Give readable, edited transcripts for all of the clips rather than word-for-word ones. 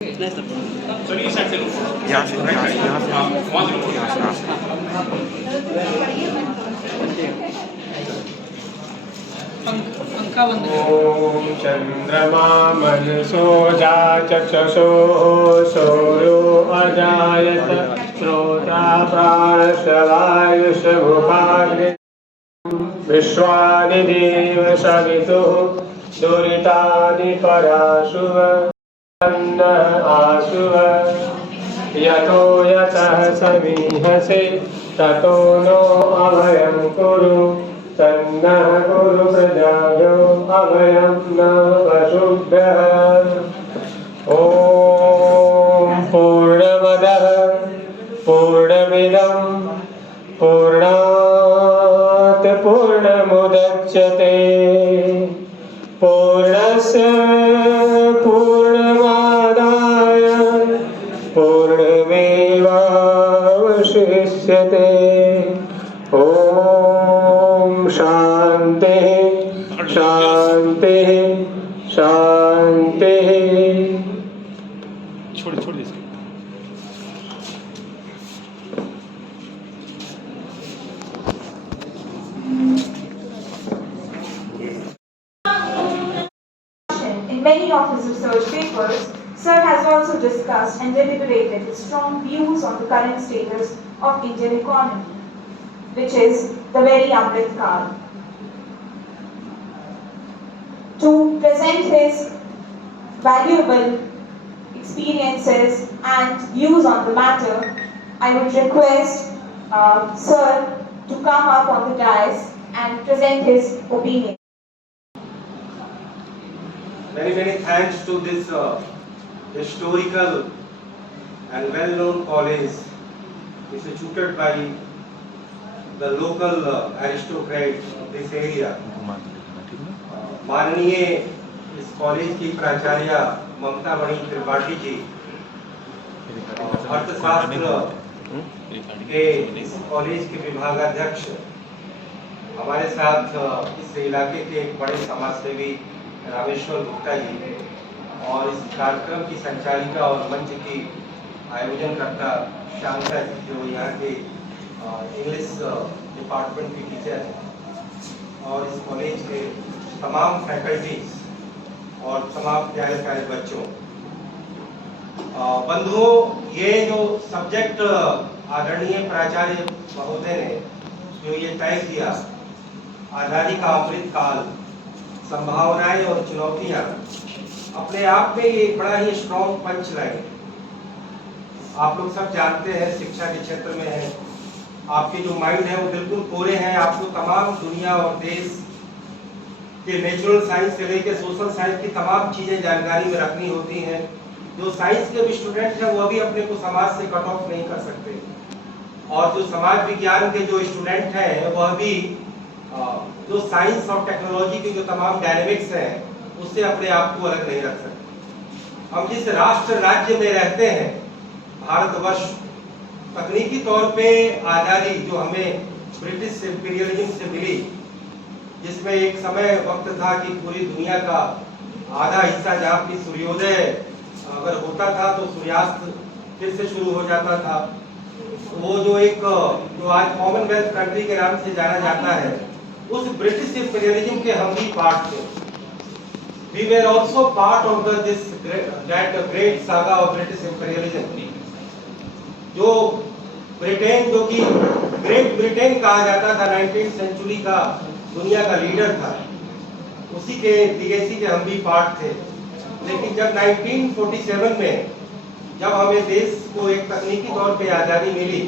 Sir ये side से लो, यहाँ से वहाँ से लो। यहाँ से पंखा बंद ॐ चन्द्रमा मनसो जाचक्षुषो सूर्यो अजायत श्रोत्रा प्राणश्रवायुषमुखाग्नि विश्वानि देव सवितुः दुरितानि पराशुव अन्नः आशुव यतो यतः समीहसे ततो नो अभयं कुरु तन्नः कुरु प्रजाभ्यो अभयं न पशुभ्यः। ॐ पूर्णमदः पूर्णमिदं पूर्णात् पूर्णमुदच्यते पूर्णस्य पूर्णमादाय पूर्णमेवावशिष्यते। ॐ शान्तिः शान्तिः शान्तिः। छोड़ छोड़ दे इसको। In many of his research papers, Sir has also discussed and deliberated his strong views on the current status of Indian economy, which is the very Amrit Kaal. To present his valuable experiences and views on the matter, I would request Sir to come up on the dais and present his opinion. Many thanks to this historical and well-known college instituted by the local aristocrat of this area. माननीय इस college की प्राचार्य ममता मणि त्रिपाठी जी, अर्थशास्त्र के इस college के विभागाध्यक्ष, हमारे साथ इस इलाके के एक बड़े समाजसेवी रामेश्वर गुप्ता जी, और इस कार्यक्रम की संचालिका और मंच की आयोजनकर्ता शांता जी, जो यहाँ के इंग्लिश डिपार्टमेंट की टीचर हैं, और इस कॉलेज के तमाम फैकल्टीज और तमाम प्यारे प्यारे बच्चों, बंधुओं, ये जो सब्जेक्ट आदरणीय प्राचार्य महोदय ने जो ये तय किया, आज़ादी का अमृत काल, संभावनाएं और चुनौतियां, अपने आप में ये बड़ा ही स्ट्रॉन्ग पंच लाइन। आप लोग सब जानते हैं, शिक्षा के क्षेत्र में है, आपके जो माइंड है वो बिल्कुल कोरे हैं। आपको तमाम दुनिया और देश के नेचुरल साइंस से लेकर सोशल साइंस की तमाम चीजें जानकारी में रखनी होती हैं। जो साइंस के भी स्टूडेंट हैं वो भी अपने को समाज से कट ऑफ नहीं कर सकते, और जो समाज विज्ञान के जो स्टूडेंट हैं वह भी जो साइंस और टेक्नोलॉजी के जो तमाम डायनेमिक्स हैं उससे अपने आप को अलग नहीं रख सकते। हम जिस राष्ट्र राज्य में रहते हैं, भारतवर्ष, तकनीकी तौर पे आज़ादी जो हमें ब्रिटिश इंपीरियलिज्म से मिली, जिसमें एक समय वक्त था कि पूरी दुनिया का आधा हिस्सा जहाँ की सूर्योदय अगर होता था तो सूर्यास्त फिर से शुरू हो जाता था। वो जो एक जो आज कॉमनवेल्थ कंट्री के नाम से जाना जाता है, उस ब्रिटिश इंपीरियलिज्म के हम भी पार्ट थे। We were also part of that great saga of British imperialism. जो ब्रिटेन, जो कि ग्रेट ब्रिटेन कहा जाता था, 19th सेंचुरी का दुनिया का लीडर था, उसी के लीगेसी के हम भी पार्ट थे। लेकिन जब 1947 में जब हमें देश को एक तकनीकी तौर पे आज़ादी मिली,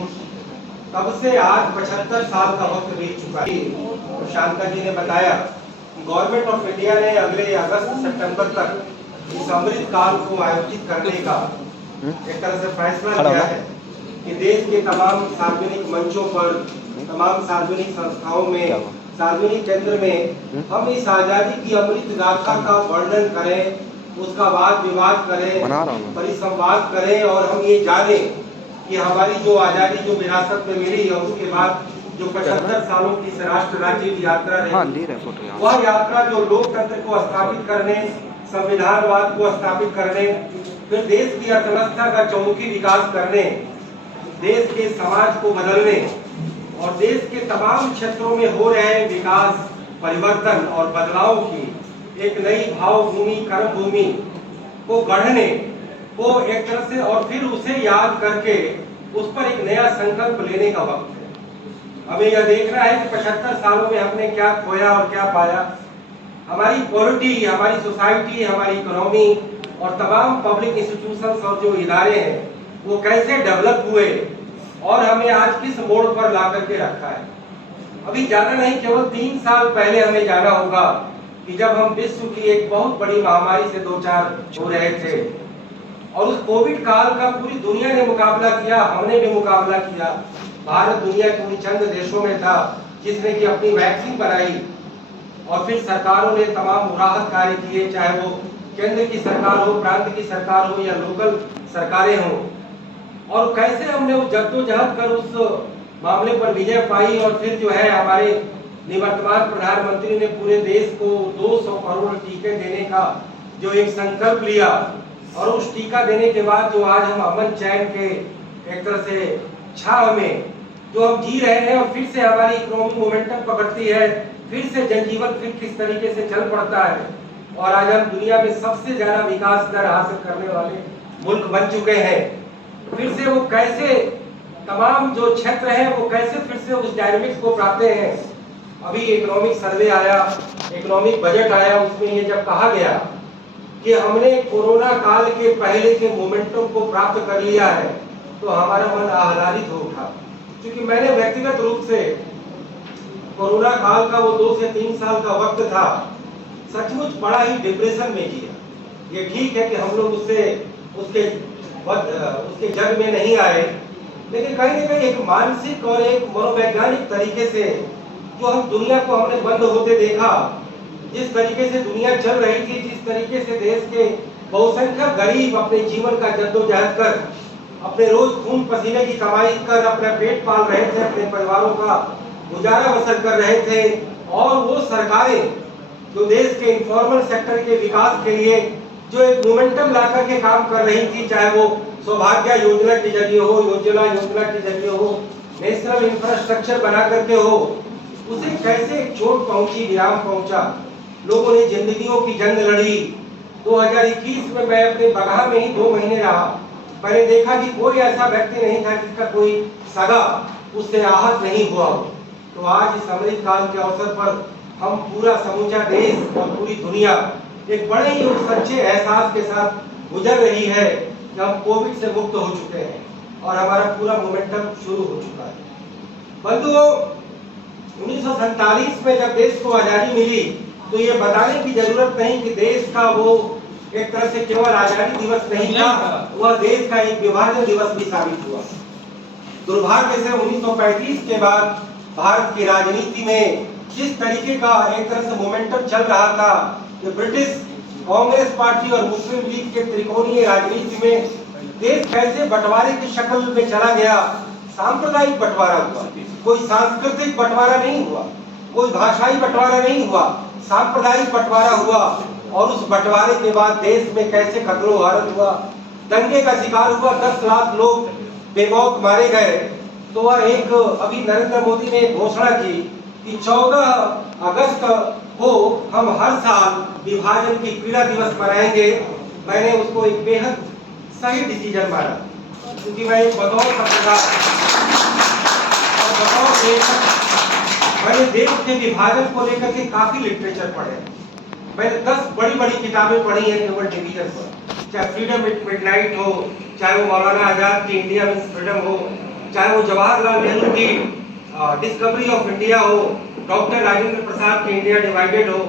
तब से आज 75 साल का वक्त बीत चुका है। शांता जी ने बताया, गवर्नमेंट ऑफ इंडिया ने अगले अगस्त सितंबर तक इस अमृत काल को आयोजित करने का एक तरह से फैसला किया है कि देश के तमाम सार्वजनिक मंचों पर, तमाम सार्वजनिक संस्थाओं में, सार्वजनिक केंद्र में हम इस आज़ादी की अमृत गाथा का वर्णन करें, उसका वाद विवाद करें, परिसंवाद करें, और हम ये जाने कि हमारी जो आज़ादी जो विरासत में मिली और उसके बाद जो 75 सालों की राष्ट्र राज्य की यात्रा रही, वह यात्रा जो लोकतंत्र को स्थापित करने, संविधानवाद को स्थापित करने, फिर देश की अर्थव्यवस्था का चौमुखी विकास करने, देश के समाज को बदलने और देश के तमाम क्षेत्रों में हो रहे विकास, परिवर्तन और बदलाव की एक नई भावभूमि, कर्मभूमि को गढ़ने को एक तरह से, और फिर उसे याद करके उस पर एक नया संकल्प लेने का वक्त है। हमें यह देखना है कि 75 सालों में हमने क्या खोया और क्या पाया। हमारी पॉलिटी, हमारी सोसाइटी, हमारी इकोनॉमी और तमाम पब्लिक इंस्टीट्यूशंस और जो इदारे हैं वो कैसे डेवलप हुए और हमें आज किस मोड़ पर ला करके रखा है। अभी जाना नहीं, केवल 3 साल पहले हमें जाना होगा कि जब हम विश्व की एक बहुत बड़ी महामारी से दो चार हो रहे थे और उस कोविड काल का पूरी दुनिया ने मुकाबला किया, हमने भी मुकाबला किया। भारत दुनिया के उन चंद देशों में था जिसने की अपनी वैक्सीन बनाई और फिर सरकारों ने तमाम राहत कार्य किए, चाहे वो केंद्र की सरकार हो, प्रांत की सरकार हो या लोकल सरकारें हो, और कैसे हमने उस जद्दोजहद कर उस मामले पर विजय पाई। और फिर जो है हमारे निवर्तमान प्रधानमंत्री ने पूरे देश को 200 करोड़ टीके देने का जो एक संकल्प लिया और उस टीका देने के बाद जो आज हम अमन चैन के एक तरह से छाव में जो हम जी रहे हैं और फिर से हमारी इकोनॉमी मोमेंटम पकड़ती है, फिर से जनजीवन फिर किस तरीके से चल पड़ता है और आज हम दुनिया में सबसे ज्यादा विकास दर हासिल करने वाले मुल्क बन चुके हैं। फिर से वो कैसे तमाम जो क्षेत्र हैं वो कैसे फिर से उस डायनामिक्स को पाते हैं। अभी इकोनॉमिक सर्वे आया, इकोनॉमिक बजट आया, उसमें ये जब कहा गया कि हमने कोरोना काल के पहले के मोमेंटम को प्राप्त कर लिया है तो हमारा मन आह्लादित हो उठा, क्योंकि मैंने व्यक्तिगत रूप से कोरोना काल का वो 2 से 3 साल का वक्त था, सचमुच बड़ा ही डिप्रेशन में जिया। ये ठीक है कि हम लोग उसके जग में नहीं आए, लेकिन कहीं ना कहीं एक मानसिक और एक मनोवैज्ञानिक तरीके से जो हम दुनिया को हमने बंद होते देखा, जिस तरीके से दुनिया चल रही थी, जिस तरीके से देश के बहुसंख्यक गरीब अपने जीवन का जद्दोजहद कर, अपने रोज खून पसीने की कमाई कर अपना पेट पाल रहे थे, अपने परिवारों का गुजारा बसर कर रहे थे, और वो सरकारें जो देश के इनफॉर्मल सेक्टर के विकास के लिए जो एक मोमेंटम ला करके काम कर रही थी, चाहे वो सौभाग्य योजना के जरिए हो, योजना के जरिए हो, नेशनल इंफ्रास्ट्रक्चर बना करके हो, उसे कैसे एक चोट पहुंची, विराम पहुंचा। लोगों ने जिंदगियों की जंग लड़ी। 2021 में मैं अपने बगहा में ही 2 महीने रहा। मैंने देखा कि कोई ऐसा व्यक्ति नहीं था जिसका कोई सगा उससे आहत नहीं हुआ हो। तो आज इस अमृत काल के अवसर पर हम पूरा समूचा देश और पूरी दुनिया एक बड़े ही सच्चे एहसास के साथ गुजर रही है कि हम कोविड से मुक्त हो चुके हैं और हमारा पूरा मोमेंटम शुरू हो चुका है। बंधुओं, 1947 में जब देश को आजादी मिली तो ये बताने की जरूरत नहीं कि देश का वो एक तरह से केवल आजादी दिवस नहीं था, वह देश का एक विभाजन दिवस भी साबित हुआ। दुर्भाग्य से 1935 के बाद भारत की राजनीति में जिस तरीके का एक तरह से मोमेंटम चल रहा था, कि ब्रिटिश कांग्रेस पार्टी और मुस्लिम लीग के त्रिकोणीय राजनीति में देश कैसे बंटवारे की शक्ल में चला गया। सांप्रदायिक बंटवारा हुआ, कोई सांस्कृतिक बंटवारा नहीं हुआ, कोई भाषाई बंटवारा नहीं हुआ, सांप्रदायिक बंटवारा हुआ। और उस बंटवारे के बाद देश में कैसे खतरो भारत हुआ, दंगे का शिकार हुआ, 10 लाख लोग बेमौत मारे गए। तो वह एक अभी नरेंद्र मोदी ने घोषणा की कि 14 अगस्त को हम हर साल विभाजन की पीड़ा दिवस मनाएंगे। मैंने उसको एक बेहद सही डिसीजन माना, क्योंकि मैं एक बतौर पत्रकार और बतौर लेखक मैंने देश के विभाजन को लेकर के काफी लिटरेचर पढ़े। मैंने 10 बड़ी किताबें पढ़ी हैं केवल डिवीजन पर, चाहे फ्रीडम एट मिडनाइट हो, चाहे वो मौलाना आजाद की इंडिया मीन्स फ्रीडम हो, चाहे वो जवाहरलाल नेहरू की डिस्कवरी ऑफ इंडिया हो, डॉक्टर राजेंद्र प्रसाद की इंडिया डिवाइडेड हो।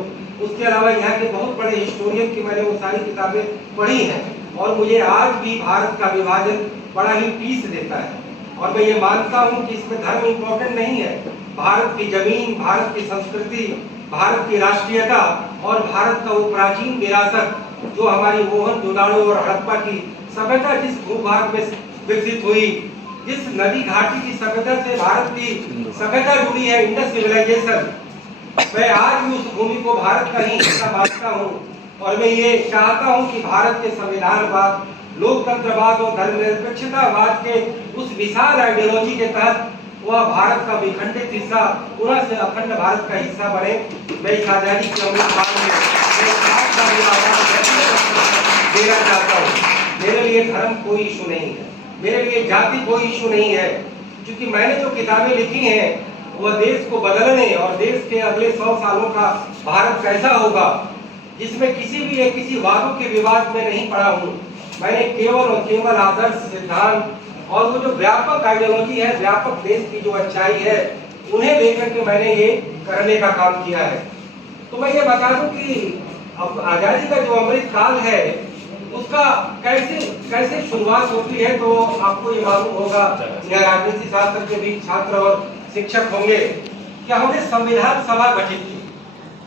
उसके अलावा यहाँ के बहुत बड़े हिस्टोरियन की मैंने वो सारी किताबें पढ़ी हैं और मुझे आज भी भारत का विभाजन बड़ा ही पीस देता है। और मैं ये मानता हूँ कि इसमें धर्म इम्पोर्टेंट नहीं है। भारत की जमीन, भारत की संस्कृति, भारत की राष्ट्रीयता और भारत का वो प्राचीन विरासत जो हमारी मोहन जोदड़ो और हड़प्पा की सभ्यता जिस भूभाग में विकसित हुई, जिस नदी घाटी की सभ्यता से भारत की सभ्यता जुड़ी है, इंडस सिविलाइजेशन, मैं आज भी उस भूमि को भारत का ही हिस्सा मानता हूँ। और मैं ये चाहता हूँ कि भारत के संविधान का लोकतंत्रवाद और धर्मनिरपेक्षतावाद के उस विशाल आइडियोलॉजी के तहत वह भारत का विखंडित हिस्सा पुनः से अखंड भारत का हिस्सा बने। मैं इस आजादी के अमृत काल में मैं इस बात का भी आह्वान देना चाहता हूँ। मेरे लिए धर्म कोई इशू नहीं है, मेरे लिए जाति कोई इशू नहीं है, क्योंकि मैंने जो किताबें लिखी हैं वह देश को बदलने और देश के अगले 100 सालों का भारत कैसा होगा, जिसमें किसी वादों के विवाद में नहीं पड़ा हूँ। मैंने केवल और केवल आदर्श, सिद्धांत और वो जो व्यापक आइडियोलॉजी है, व्यापक देश की जो अच्छाई है, उन्हें लेकर के मैंने ये करने का काम किया है। तो मैं ये बता दूं कि अब आजादी का जो अमृत काल है उसका कैसे शुरुआत होती है, तो आपको ये मालूम होगा, या राजनीति शास्त्र के भी छात्र और शिक्षक होंगे, कि हमने संविधान सभा गठित की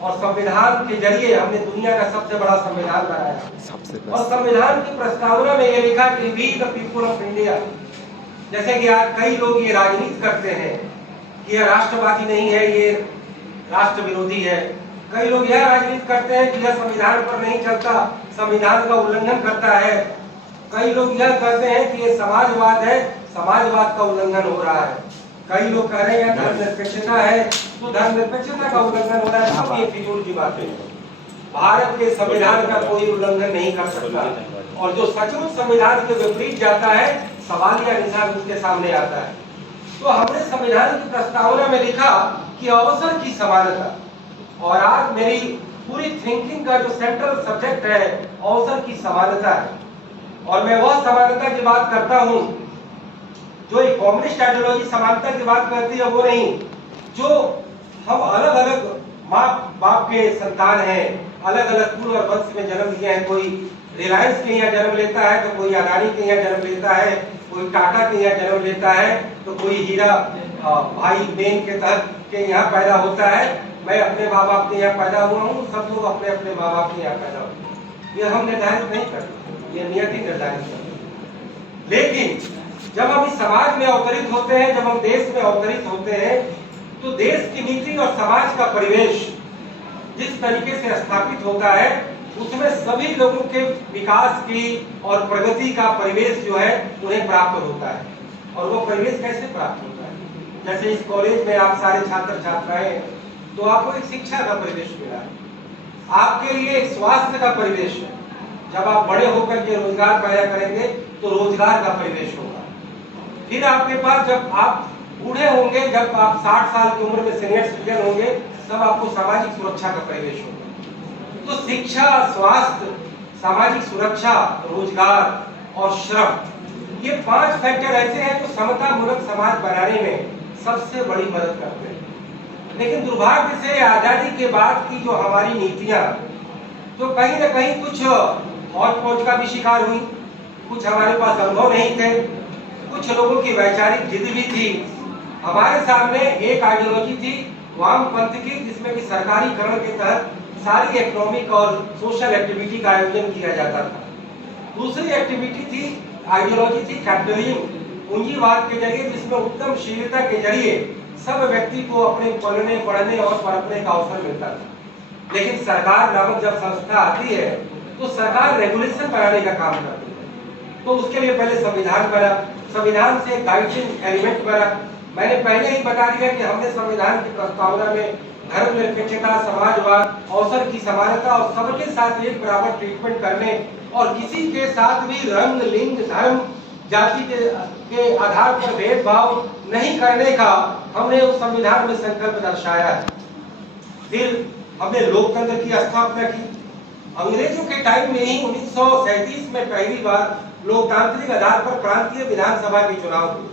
और संविधान के जरिए हमने दुनिया का सबसे बड़ा संविधान बनाया। और संविधान की प्रस्तावना में ये लिखा कि we the people of India. जैसे कि आज कई लोग ये राजनीति करते हैं कि यह राष्ट्रवादी नहीं है, ये राष्ट्र विरोधी है। कई लोग यह राजनीति करते हैं कि यह संविधान पर नहीं चलता, संविधान का उल्लंघन करता है। कई लोग यह कहते हैं कि यह समाजवाद है, समाजवाद का उल्लंघन हो रहा है। कई लोग कह रहे हैं धर्मनिरपेक्षता है, तो धर्मनिरपेक्षता का उल्लंघन हो रहा है। सब ये फिजूल की बातें हैं। भारत के संविधान का कोई उल्लंघन नहीं कर सकता, और जो सचमुच संविधान के विपरीत जाता है, सवाल या निशान उसके सामने आता है। तो हमने संविधान की प्रस्तावना में लिखा कि अवसर की समानता, और आज मेरी पूरी थिंकिंग का जो सेंट्रल सब्जेक्ट है अवसर की समानता है। और मैं वह समानता की बात करता हूँ जो एक कम्युनिस्ट आइडियोलॉजी समानता की बात करती है, वो नहीं। जो हम अलग अलग माँ बाप के संतान हैं, अलग अलग कुल और वंश में जन्म लिए हैं। कोई रिलायंस के यहाँ जन्म लेता है, तो कोई अदानी के यहाँ जन्म लेता है, कोई टाटा के यहाँ जन्म लेता है, तो कोई हीरा भाई बहन के तहत के यहाँ पैदा होता है। मैं अपने माँ बाप के यहाँ पैदा हुआ हूँ, सब लोग अपने अपने माँ बाप के यहाँ पैदा हुए। ये हम निर्धारित नहीं करते, ये नियति निर्धारित करते। लेकिन जब हम इस समाज में अवतरित होते हैं, जब हम देश में अवतरित होते हैं, तो देश की नीति और समाज का परिवेश जिस तरीके से स्थापित होता है, उसमें सभी लोगों के विकास की और प्रगति का परिवेश जो है उन्हें प्राप्त होता है। और वो परिवेश कैसे प्राप्त होता है? जैसे इस कॉलेज में आप सारे छात्र छात्राएं, तो आपको एक शिक्षा का परिवेश मिला है, आपके लिए एक स्वास्थ्य का परिवेश है। जब आप बड़े होकर के रोजगार पैदा करेंगे तो रोजगार का परिवेश होगा। फिर आपके पास जब आप बूढ़े होंगे, जब आप 60 साल की उम्र में सीनियर सिटीजन होंगे, तब आपको सामाजिक सुरक्षा का परिवेश होगा। तो शिक्षा, स्वास्थ्य, सामाजिक सुरक्षा, रोजगार और श्रम, ये 5 फैक्टर ऐसे हैं जो समता मूलक समाज बनाने में सबसे बड़ी मदद करते हैं। लेकिन दुर्भाग्य से आजादी के बाद की जो हमारी नीतियां, तो कहीं न कहीं कुछ हौच-पौच का भी शिकार हुई, कुछ हमारे पास अनुभव नहीं थे, कुछ लोगों की वैचारिक जिद भी थी। हमारे सामने एक आइडियोलॉजी थी वामपंथ की, जिसमें कि सरकारीकरण के तहत सारी इकोनॉमिक और सोशल एक्टिविटी का आयोजन किया जाता था। दूसरी एक्टिविटी थी, आइडियोलॉजी थी कैपिटलिज्म, पूंजीवाद के जरिए, जिसमें उद्यमशीलता के जरिए सब व्यक्ति को अपने पढ़ने, पढ़ने और पनपने का अवसर मिलता था। लेकिन सरकार नामक जब संस्था आती है, तो सरकार रेगुलेशन बनाने का काम करती है। तो उसके लिए पहले संविधान बना, संविधान से गाइडिंग एलिमेंट बना। मैंने पहले ही बता दिया कि हमने संविधान की प्रस्तावना में धर्मनिरपेक्षता, समाजवाद, अवसर की समानता और सबके साथ एक बराबर ट्रीटमेंट करने, और किसी के साथ भी रंग, लिंग, धर्म, जाति के आधार पर भेदभाव नहीं करने का हमने उस संविधान में संकल्प दर्शाया है। फिर हमने लोकतंत्र की स्थापना की। अंग्रेजों के टाइम में ही 1937 में पहली बार लोकतांत्रिक आधार पर प्रांतीय विधानसभा के चुनाव हुए,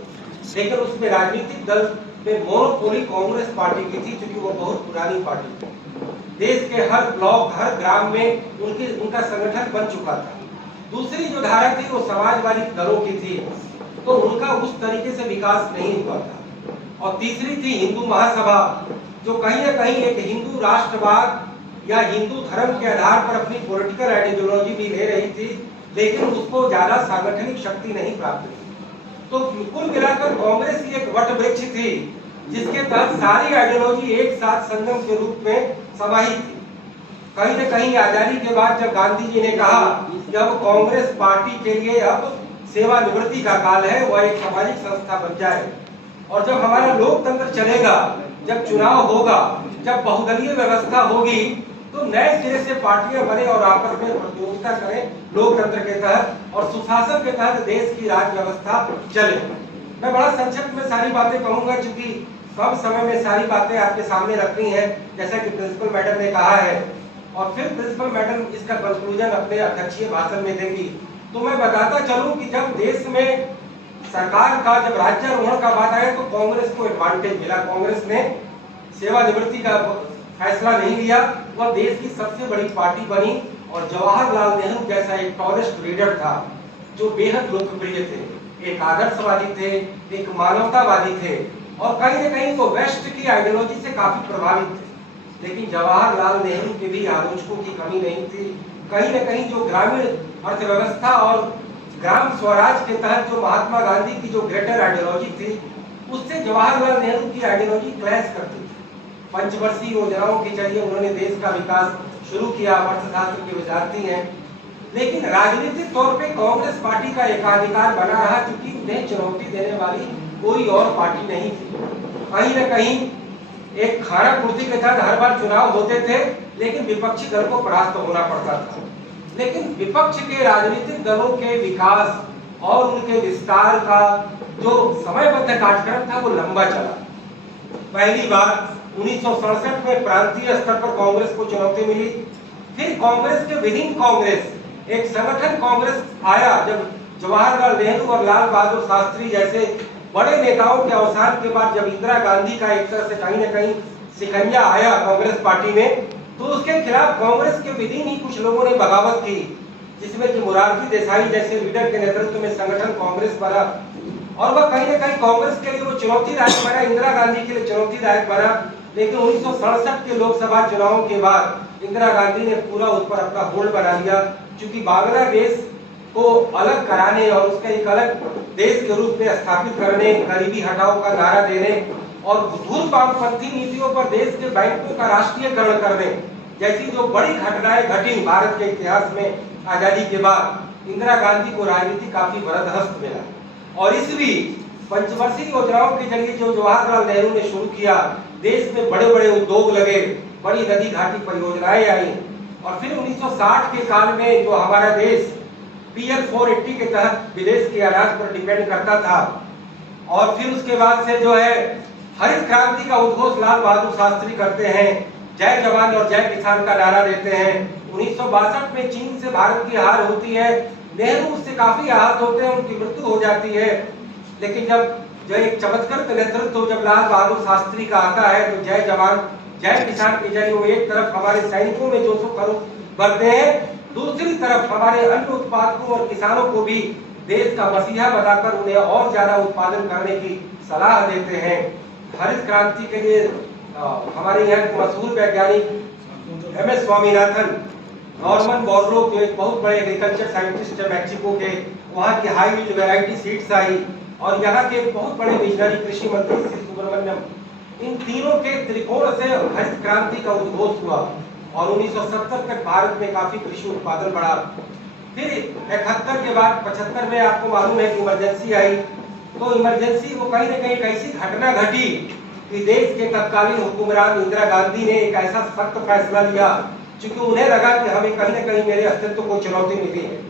लेकिन उसमें राजनीतिक दल में मोनोपोली कांग्रेस पार्टी की थी, क्योंकि वो बहुत पुरानी पार्टी थी। देश के हर ब्लॉक, हर ग्राम में उनका संगठन बन चुका था। दूसरी जो धारा थी वो समाजवादी दलों की थी, तो उनका उस तरीके से विकास नहीं हुआ था। और तीसरी थी हिंदू महासभा, जो कहीं न कहीं एक हिंदू राष्ट्रवाद या हिंदू धर्म के आधार पर अपनी पॉलिटिकल आइडियोलॉजी भी ले रही थी, लेकिन उसको ज्यादा सांगठनिक शक्ति नहीं प्राप्त थी। तो कुल मिलाकर कांग्रेस की एक वट वृक्ष थी, जिसके तहत सारी आइडियोलॉजी एक साथ संगम के रूप में समाहित थी। कहीं न कहीं आजादी के बाद जब गांधी जी ने कहा कि अब कांग्रेस पार्टी के लिए अब सेवानिवृत्ति का काल है, वह एक सामाजिक संस्था बन जाए। और जब हमारा लोकतंत्र चलेगा, जब चुनाव होगा, जब बहुदलीय व्यवस्था होगी, तो नए सिरे से पार्टियां बने और आपस में प्रतियोगिता करें लोकतंत्र के तहत और सुशासन के तहत देश की राज व्यवस्था चले। मैं बड़ा संक्षिप्त में सारी बातें कहूंगा, क्योंकि कम समय में सारी बातें आपके सामने रखनी है, जैसा कि प्रिंसिपल मैडम ने कहा है, और फिर प्रिंसिपल मैडम इसका कंक्लूजन अपने अध्यक्षीय भाषण में देंगी। तो मैं बताता चलूं कि जब देश में सरकार का जब राज्यारोहण का बात आया तो कांग्रेस को एडवांटेज मिला। कांग्रेस ने सेवानिवृत्ति का फैसला नहीं लिया, वह देश की सबसे बड़ी पार्टी बनी और जवाहरलाल नेहरू जैसा एक टॉलेस्ट लीडर था जो बेहद लोकप्रिय थे, एक आदर्शवादी थे, एक मानवतावादी थे और कहीं न कहीं वो वेस्ट की आइडियोलॉजी से काफी प्रभावित थे। लेकिन जवाहरलाल नेहरू के भी आलोचकों की कमी नहीं थी। कहीं न कहीं जो ग्रामीण अर्थव्यवस्था और ग्राम स्वराज के तहत जो महात्मा गांधी की जो ग्रेटर आइडियोलॉजी थी, उससे जवाहरलाल नेहरू की आइडियोलॉजी क्लैश करती थी। पंचवर्षीय योजनाओं के जरिए उन्होंने देश का विकास शुरू किया, अर्थशास्त्र के विद्यार्थी हैं, लेकिन राजनीतिक तौर पे कांग्रेस पार्टी का एकाधिकार बना रहा, क्योंकि उन्हें चुनौती देने वाली कोई और पार्टी नहीं थी। कहीं न कहीं एक खाना पूर्ति के तहत हर बार चुनाव होते थे, लेकिन विपक्षी दल को परास्त होना पड़ता था। लेकिन विपक्ष के राजनीतिक दलों के विकास और उनके विस्तार का जो समयबद्ध कार्यक्रम था वो लंबा चला। पहली बार 1967 में प्रांतीय स्तर पर कांग्रेस को चुनौती मिली। फिर कांग्रेस के विद इन कांग्रेस एक संगठन कांग्रेस आया, जब जवाहरलाल नेहरू और लाल बहादुर शास्त्री जैसे बड़े नेताओं के अवसान के बाद जब इंदिरा गांधी का एक तरह से कहीं न कहीं शिकंजा आया कांग्रेस पार्टी में, तो उसके खिलाफ कांग्रेस के विद इन ही कुछ लोगों ने बगावत की, जिसमें कि मोरारजी देसाई जैसे लीडर के नेतृत्व में संगठन कांग्रेस बना और वह कहीं न कहीं कांग्रेस के लिए वो चुनौतीदायक बना, इंदिरा गांधी के लिए चुनौतीदायक बना। लेकिन 1967 के लोकसभा चुनावों के बाद इंदिरा गांधी ने पूरा उस पर अपना होल्ड बना लिया, क्योंकि बांग्लादेश को अलग कराने और उसका एक अलग देश के रूप में स्थापित करने, गरीबी हटाओ का नारा देने और धूल वामपंथी नीतियों पर देश के बैंकों का राष्ट्रीयकरण करने जैसी जो बड़ी घटनाएं घटी भारत के इतिहास में आजादी के बाद, इंदिरा गांधी को राजनीति काफी बरदहस्त मिला। और इस बीच पंचवर्षीय योजनाओं के जरिए जो जवाहरलाल नेहरू ने शुरू किया, देश में बड़े बड़े उद्योग लगे, बड़ी नदी घाटी परियोजनाएं आई और फिर 1960 के काल में जो हमारा देश PL 480 के तहत विदेश के अनाज पर डिपेंड करता था और फिर उसके बाद से जो है हरित क्रांति का उद्घोष लाल बहादुर शास्त्री करते हैं, जय जवान और जय किसान का नारा देते हैं। 1962 में चीन से भारत की हार होती है, नेहरू उससे काफी आहत होते हैं, उनकी मृत्यु हो जाती है। लेकिन जब एक चमत्कृत नेतृत्व जब लाल बहादुर शास्त्री का आता है तो जय जवान जय किसान के जरिए वो एक तरफ हमारे सैनिकों में जोशो खरोश भरते हैं, दूसरी तरफ हमारे अन्य उत्पादकों और किसानों को भी देश का मसीहा बनाकर उन्हें और ज्यादा उत्पादन करने की सलाह देते हैं। हरित क्रांति के लिए हमारे यहाँ के मशहूर वैज्ञानिक MS स्वामीनाथन, नॉर्मन बोरलॉग जो एक बहुत बड़े एग्रीकल्चर साइंटिस्ट है मैक्सिको के, वहाँ की हाई यील्ड वैरायटी सीड्स आई और यहाँ के बहुत बड़े विजनरी कृषि मंत्री श्री सुब्रमण्यम, इन तीनों के त्रिकोण से हरित क्रांति का उद्घोष हुआ और 1970 तक भारत में काफी कृषि उत्पादन बढ़ा। फिर 71 के बाद 75 में आपको मालूम है कि इमरजेंसी आई, तो इमरजेंसी को कहीं न कहीं एक ऐसी घटना घटी कि देश के तत्कालीन हुक्मरान इंदिरा गांधी ने एक ऐसा सख्त फैसला लिया, क्योंकि उन्हें लगा कि हमें कहीं न कहीं मेरे अस्तित्व को चुनौती मिली है।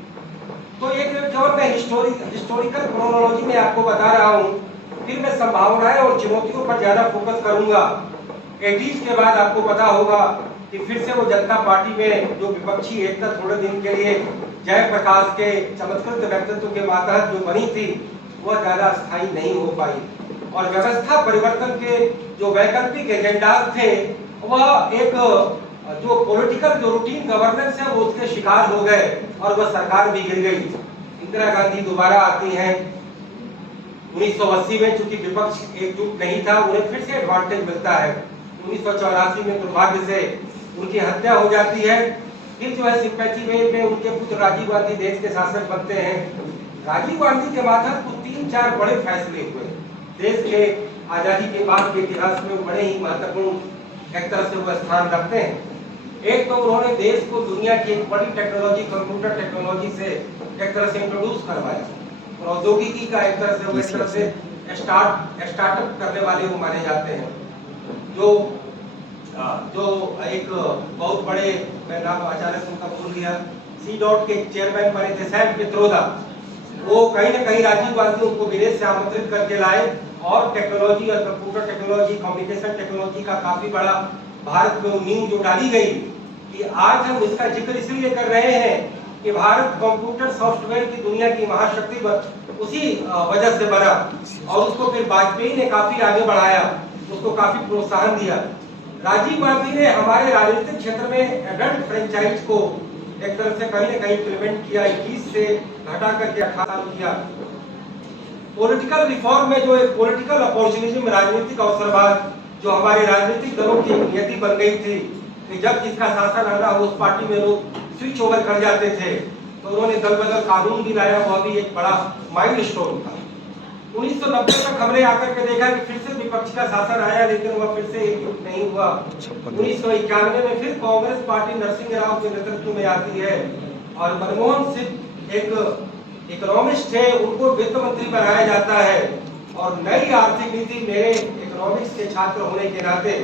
तो एक केवल मैं हिस्टोरिकल क्रोनोलॉजी में आपको बता रहा हूँ, फिर मैं संभावनाएं और चुनौतियों पर ज्यादा फोकस करूंगा। 80s के बाद आपको पता होगा कि फिर से वो जनता पार्टी में जो विपक्षी एकता थोड़े दिन के लिए जयप्रकाश के चमत्कृत व्यक्तित्व के मातहत जो बनी थी, वह ज्यादा स्थायी नहीं हो पाई और व्यवस्था परिवर्तन के जो वैकल्पिक एजेंडाज थे वह एक जो पॉलिटिकल जो रूटीन गवर्नेंस है वो उसके शिकार हो गए और वह सरकार भी गिर गई। इंदिरा गांधी दोबारा आती हैं 1980 में, चूंकि विपक्ष एकजुट नहीं था, उन्हें फिर से एडवांटेज मिलता है। 1984 में दुर्भाग्य से उनकी हत्या हो जाती है। फिर जो है सिंपैथी में उनके पुत्र राजीव गांधी देश के शासक बनते हैं। राजीव गांधी के मातहत कुछ 3-4 बड़े फैसले हुए देश के आजादी के बाद के इतिहास में, बड़े ही महत्वपूर्ण एक तरह से वो स्थान रखते हैं। एक तो उन्होंने देश को दुनिया की एक बड़ी टेक्नोलॉजी, कंप्यूटर टेक्नोलॉजी से एक तरह से इंट्रोड्यूस करवाया। प्रौद्योगिकी का एक तरह से वो एक तरह से स्टार्टअप करने वाले वो माने जाते हैं। जो एक बहुत बड़े, मैं नाम अचानक उनका भूल गया, सी डॉट के चेयरमैन बने थे सैम पित्रोदा, वो कहीं ना कहीं राजीव गांधी उनको विदेश से आमंत्रित करके लाए और टेक्नोलॉजी और कंप्यूटर टेक्नोलॉजी, कम्युनिकेशन टेक्नोलॉजी का काफी बड़ा भारत में नींव जो डाली गई कि आज हम इसका जिक्र इसलिए कर रहे हैं कि भारत कंप्यूटर सॉफ्टवेयर की दुनिया की महाशक्ति उसी वजह से बना और उसको फिर वाजपेयी ने काफी आगे बढ़ाया, उसको काफी प्रोत्साहन दिया। राजीव गांधी ने हमारे राजनीतिक क्षेत्र में एडल्ट फ्रेंचाइज को एक तरह से कहीं ना कहीं इम्प्लीमेंट किया, 21 से घटा करके 18 किया। पॉलिटिकल रिफॉर्म में जो एक पॉलिटिकल अपॉर्चुनिज्म, राजनीतिक अवसरवाद जो हमारे राजनीतिक दलों की नियति बन गई थी कि जब जिसका शासन आना हो उस पार्टी में लोग स्विच ओवर कर जाते थे, तो उन्होंने दल बदल कानून भी लाया, वह भी एक बड़ा माइलस्टोन था। 1990 तक हमने आकर के देखा कि फिर से विपक्ष का शासन आया, लेकिन वह फिर से एकजुट नहीं हुआ। 1991 में फिर कांग्रेस पार्टी नरसिंह राव के नेतृत्व में आती है और मनमोहन सिंह एक इकोनॉमिस्ट थे, उनको वित्त मंत्री बनाया जाता है और नई आर्थिक नीति, मेरे इकोनॉमिक्स के छात्र होने के नाते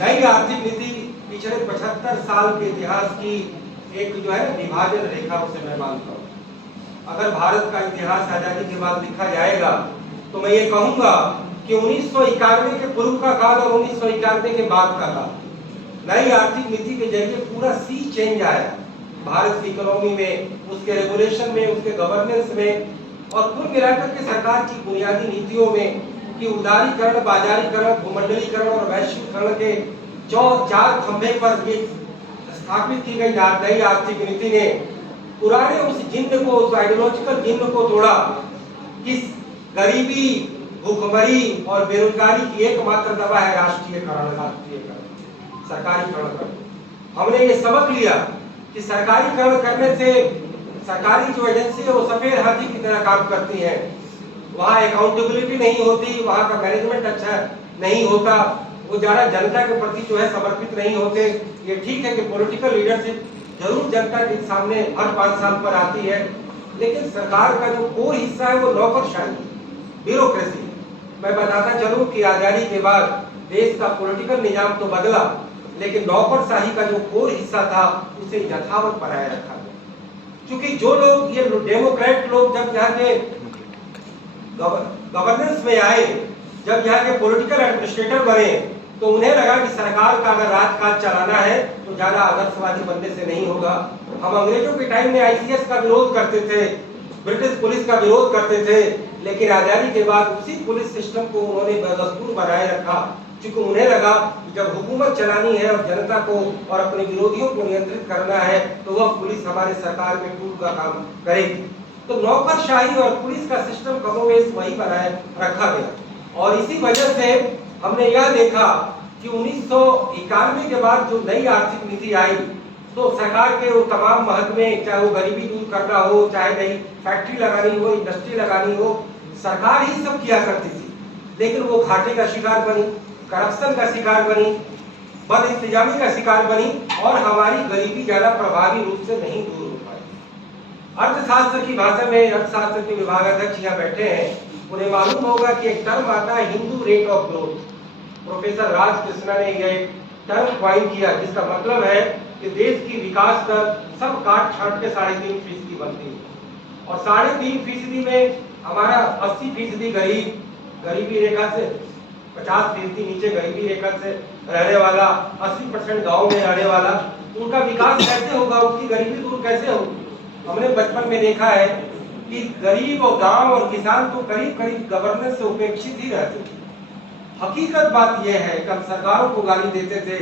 नई आर्थिक नीति पिछले 75 साल के इतिहास की एक जो है विभाजन रेखा, उसे मैं मानता हूँ। अगर भारत का इतिहास आजादी के बाद लिखा जाएगा तो मैं ये कहूंगा कि 1991 के पूर्व का काल और 1991 के बाद का काल, नई आर्थिक नीति के जरिए पूरा सी चेंज आया भारत की इकोनॉमी में, उसके रेगुलेशन में, उसके गवर्नेंस में और कुल मिलाकर के सरकार की बुनियादी नीतियों में कि उदारीकरण, बाजारीकरण, भूमंडलीकरण और वैश्वीकरण के चार खंभे पर ये स्थापित की गई नई आर्थिक नीति ने पुराने उस जिन्न को, उस आइडियोलॉजिकल जिन्न को तोड़ा कि गरीबी, भूखमरी और बेरोजगारी की एकमात्र दवा है राष्ट्रीयकरण, सरकारीकरण। हमने ये सबक लिया कि सरकारीकरण करने से सरकारी जो एजेंसी है वो सफेद हाथी की तरह काम करती है, वहाँ अकाउंटेबिलिटी नहीं होती, वहाँ का मैनेजमेंट अच्छा नहीं होता, वो ज्यादा जनता के प्रति जो है समर्पित नहीं होते। ये ठीक है कि पॉलिटिकल लीडरशिप जरूर जनता के सामने हर 5 साल पर आती है, लेकिन सरकार का जो कोर हिस्सा है वो नौकरशाही, ब्यूरोक्रेसी। मैं बताता चलूं कि आजादी के बाद देश का पॉलिटिकल निजाम तो बदला, लेकिन नौकरशाही का जो कोर हिस्सा था उसे यथावत बनाए रखा गया। क्योंकि जो लोग, ये डेमोक्रेट लोग जब यहाँ के गवर्नेंस में आए, जब यहाँ के पॉलिटिकल एडमिनिस्ट्रेटर बने, तो उन्हें लगा कि सरकार का अगर राजकाज चलाना है तो ज्यादा आदर्शवादी बनने से नहीं होगा। हम अंग्रेजों के टाइम में आईसीएस का विरोध करते थे, ब्रिटिश पुलिस का विरोध करते थे, लेकिन आजादी के बाद उसी पुलिस सिस्टम को उन्होंने बदस्तूर बनाए रखा, क्योंकि उन्हें लगा कि जब हुकूमत चलानी है और जनता को और अपने विरोधियों को नियंत्रित करना है तो वह पुलिस हमारे सरकार में टूल का काम करेगी। तो नौकरशाही और पुलिस का सिस्टम कमोवेश वही बनाए रखा गया और इसी वजह से हमने यह देखा कि 1991 के बाद जो नई आर्थिक नीति आई तो सरकार के वो तमाम महकमे, चाहे वो गरीबी दूर करना हो, चाहे नई फैक्ट्री लगानी हो, इंडस्ट्री लगानी हो, सरकार ही सब किया करती थी, लेकिन वो घाटे का शिकार बनी, करप्शन का शिकार बनी, बद इंतजामी का शिकार बनी और हमारी गरीबी ज्यादा प्रभावी रूप से नहीं दूर हो पाई। अर्थशास्त्र की भाषा में अर्थशास्त्र के विभागाध्यक्ष यहाँ बैठे हैं, उन्हें मालूम होगा कि एक टर्म आता है Hindu rate of growth. Professor Raj Krishna ने यह टर्म क्वाइन किया, जिसका मतलब है कि देश की विकास दर सब काट छाट के 3.5% बनती है और 3.5% में हमारा 80% गरीब, गरीबी रेखा से 50% नीचे गरीबी रेखा से रहने वाला, 80% गांव में रहने वाला, उनका विकास कैसे होगा, उनकी गरीबी दूर कैसे होगी। हमने बचपन में देखा है कि गरीब और गांव और किसान तो करीब करीब गवर्नेंस से उपेक्षित ही रहते थे। हकीकत बात यह है कि हम सरकारों को गाली देते थे,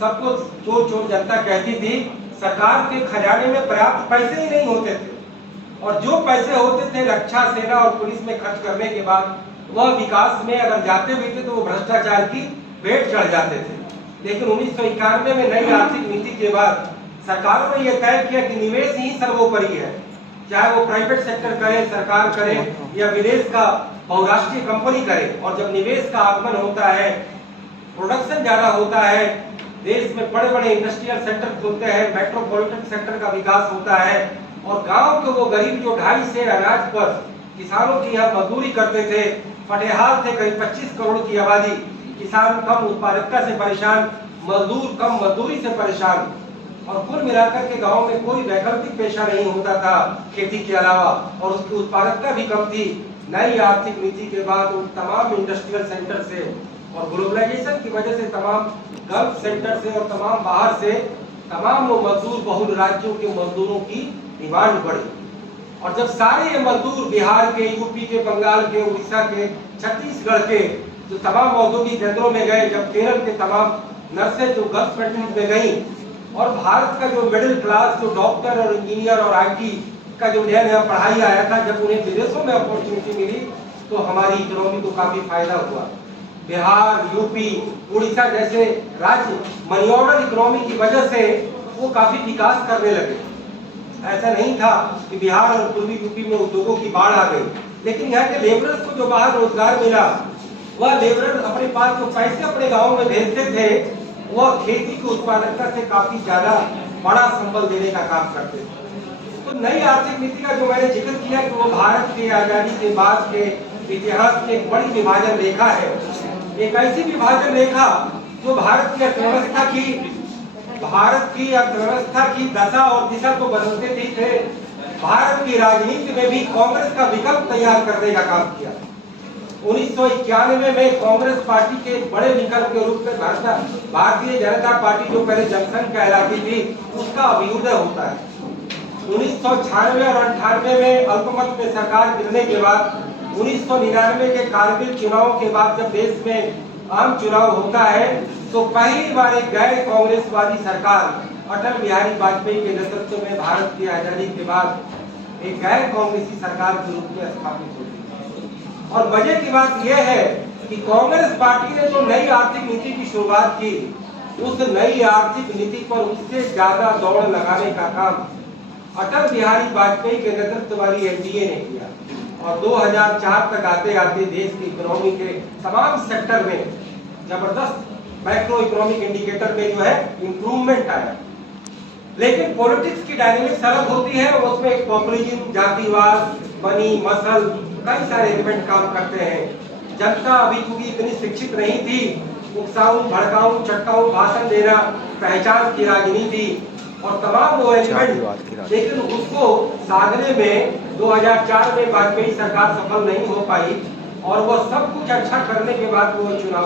सबको चोर चोर जनता कहती थी, सरकार के खजाने में पर्याप्त पैसे ही नहीं होते थे और जो पैसे होते थे रक्षा, सेना और पुलिस में खर्च करने के बाद वह विकास में अगर जाते भी थे तो वो भ्रष्टाचार की भेंट चढ़ जाते थे। लेकिन 1991 में नई आर्थिक नीति के बाद सरकारों ने यह तय किया कि निवेश ही सर्वोपरि है, चाहे वो प्राइवेट सेक्टर करे, सरकार करे या विदेश का बहुराष्ट्रीय कंपनी करे। और जब निवेश का आगमन होता है, प्रोडक्शन ज्यादा होता है देश में बड़े बड़े इंडस्ट्रियल सेंटर खुलते हैं, मेट्रोपॉलिटन सेक्टर का विकास होता है और गांव के वो गरीब जो 2.5 सेर अनाज पर किसानों की यहाँ मजदूरी करते थे, फटेहाल थे, करीब 25 करोड़ की आबादी, किसान कम उत्पादकता से परेशान, मजदूर कम मजदूरी से परेशान और कुल मिलाकर के गांव में कोई वैकल्पिक पेशा नहीं होता था खेती के अलावा और उसकी उत्पादकता भी कम थी। नई आर्थिक नीति के बाद उन तमाम इंडस्ट्रियल सेंटर से और ग्लोबलाइजेशन की वजह से तमाम गल्फ सेंटर से और तमाम बाहर से तमाम वो मजदूर बहुल राज्यों के मजदूरों की डिमांड बढ़ी और जब सारे ये मजदूर बिहार के, यूपी के, बंगाल के, उड़ीसा के, छत्तीसगढ़ के जो तमाम औद्योगिक केंद्रों में गए, जब केरल के तमाम नर्सें जो गल्फ कंट्रीज में गई और भारत का जो मिडिल क्लास जो डॉक्टर और इंजीनियर और आईटी का जो नया नया पढ़ाई आया था, जब उन्हें विदेशों में अपॉर्चुनिटी मिली तो हमारी इकोनॉमी को काफी फायदा हुआ। बिहार, यूपी, उड़ीसा जैसे राज्य मनी ऑर्डर इकोनॉमी की वजह से वो काफी विकास करने लगे। ऐसा नहीं था कि बिहार और पूर्वी यूपी में उद्योगों की बाढ़ आ गई, लेकिन यहाँ के लेबरर्स को जो बाहर रोजगार मिला, वह लेबरर अपने पास जो पैसे अपने गाँव में भेजते थे वह खेती की उत्पादकता से काफी ज्यादा बड़ा संबल देने का काम करते थे। तो नई आर्थिक नीति का जो मैंने जिक्र किया कि वो भारत के आजादी के बाद के इतिहास में एक बड़ी विभाजन रेखा है, एक ऐसी विभाजन रेखा जो भारत की अर्थव्यवस्था की दशा और दिशा को बदलते ही थे। भारत की राजनीति में भी कांग्रेस का विकल्प तैयार करने का काम किया। 1991 में कांग्रेस पार्टी के एक बड़े विकल्प के रूप में भारतीय जनता पार्टी जो पहले जनसंघ कहलाती थी उसका अभ्युदय होता है। 1996 और 98 में अल्पमत में सरकार गिरने के बाद 1999 के कारगिल चुनाव के बाद जब देश में आम चुनाव होता है तो पहली बार एक गैर कांग्रेसवादी सरकार अटल बिहारी वाजपेयी के नेतृत्व में भारत की आजादी के बाद एक गैर कांग्रेसी सरकार के रूप में स्थापित होती है। और मजे की बात यह है कि कांग्रेस पार्टी ने जो नई आर्थिक नीति की शुरुआत की, उस नई आर्थिक नीति पर उससे ज्यादा दौड़ लगाने का काम अटल बिहारी वाजपेयी के नेतृत्व वाली एनडीए ने किया और 2004 तक आते आते देश की इकोनॉमी के तमाम सेक्टर में जबरदस्त मैक्रो इकोनॉमिक इंडिकेटर में जो है इंप्रूवमेंट आया। लेकिन पॉलिटिक्स की डायनेमिक्स अलग होती है, उसमें एक पॉपुलिज्म, जातिवाद, मनी मसल कई सारे एलिमेंट काम करते हैं। जनता अभी चूंकि इतनी शिक्षित नहीं थी, उकसाऊं, भड़काऊं, चटकाऊं, भाषण देना पहचान की राजनीति और तमाम वो एलिमेंट, लेकिन उसको साधने में 2004 में वाजपेयी सरकार सफल नहीं हो पाई और वो सब कुछ अच्छा करने के बाद वो चुनाव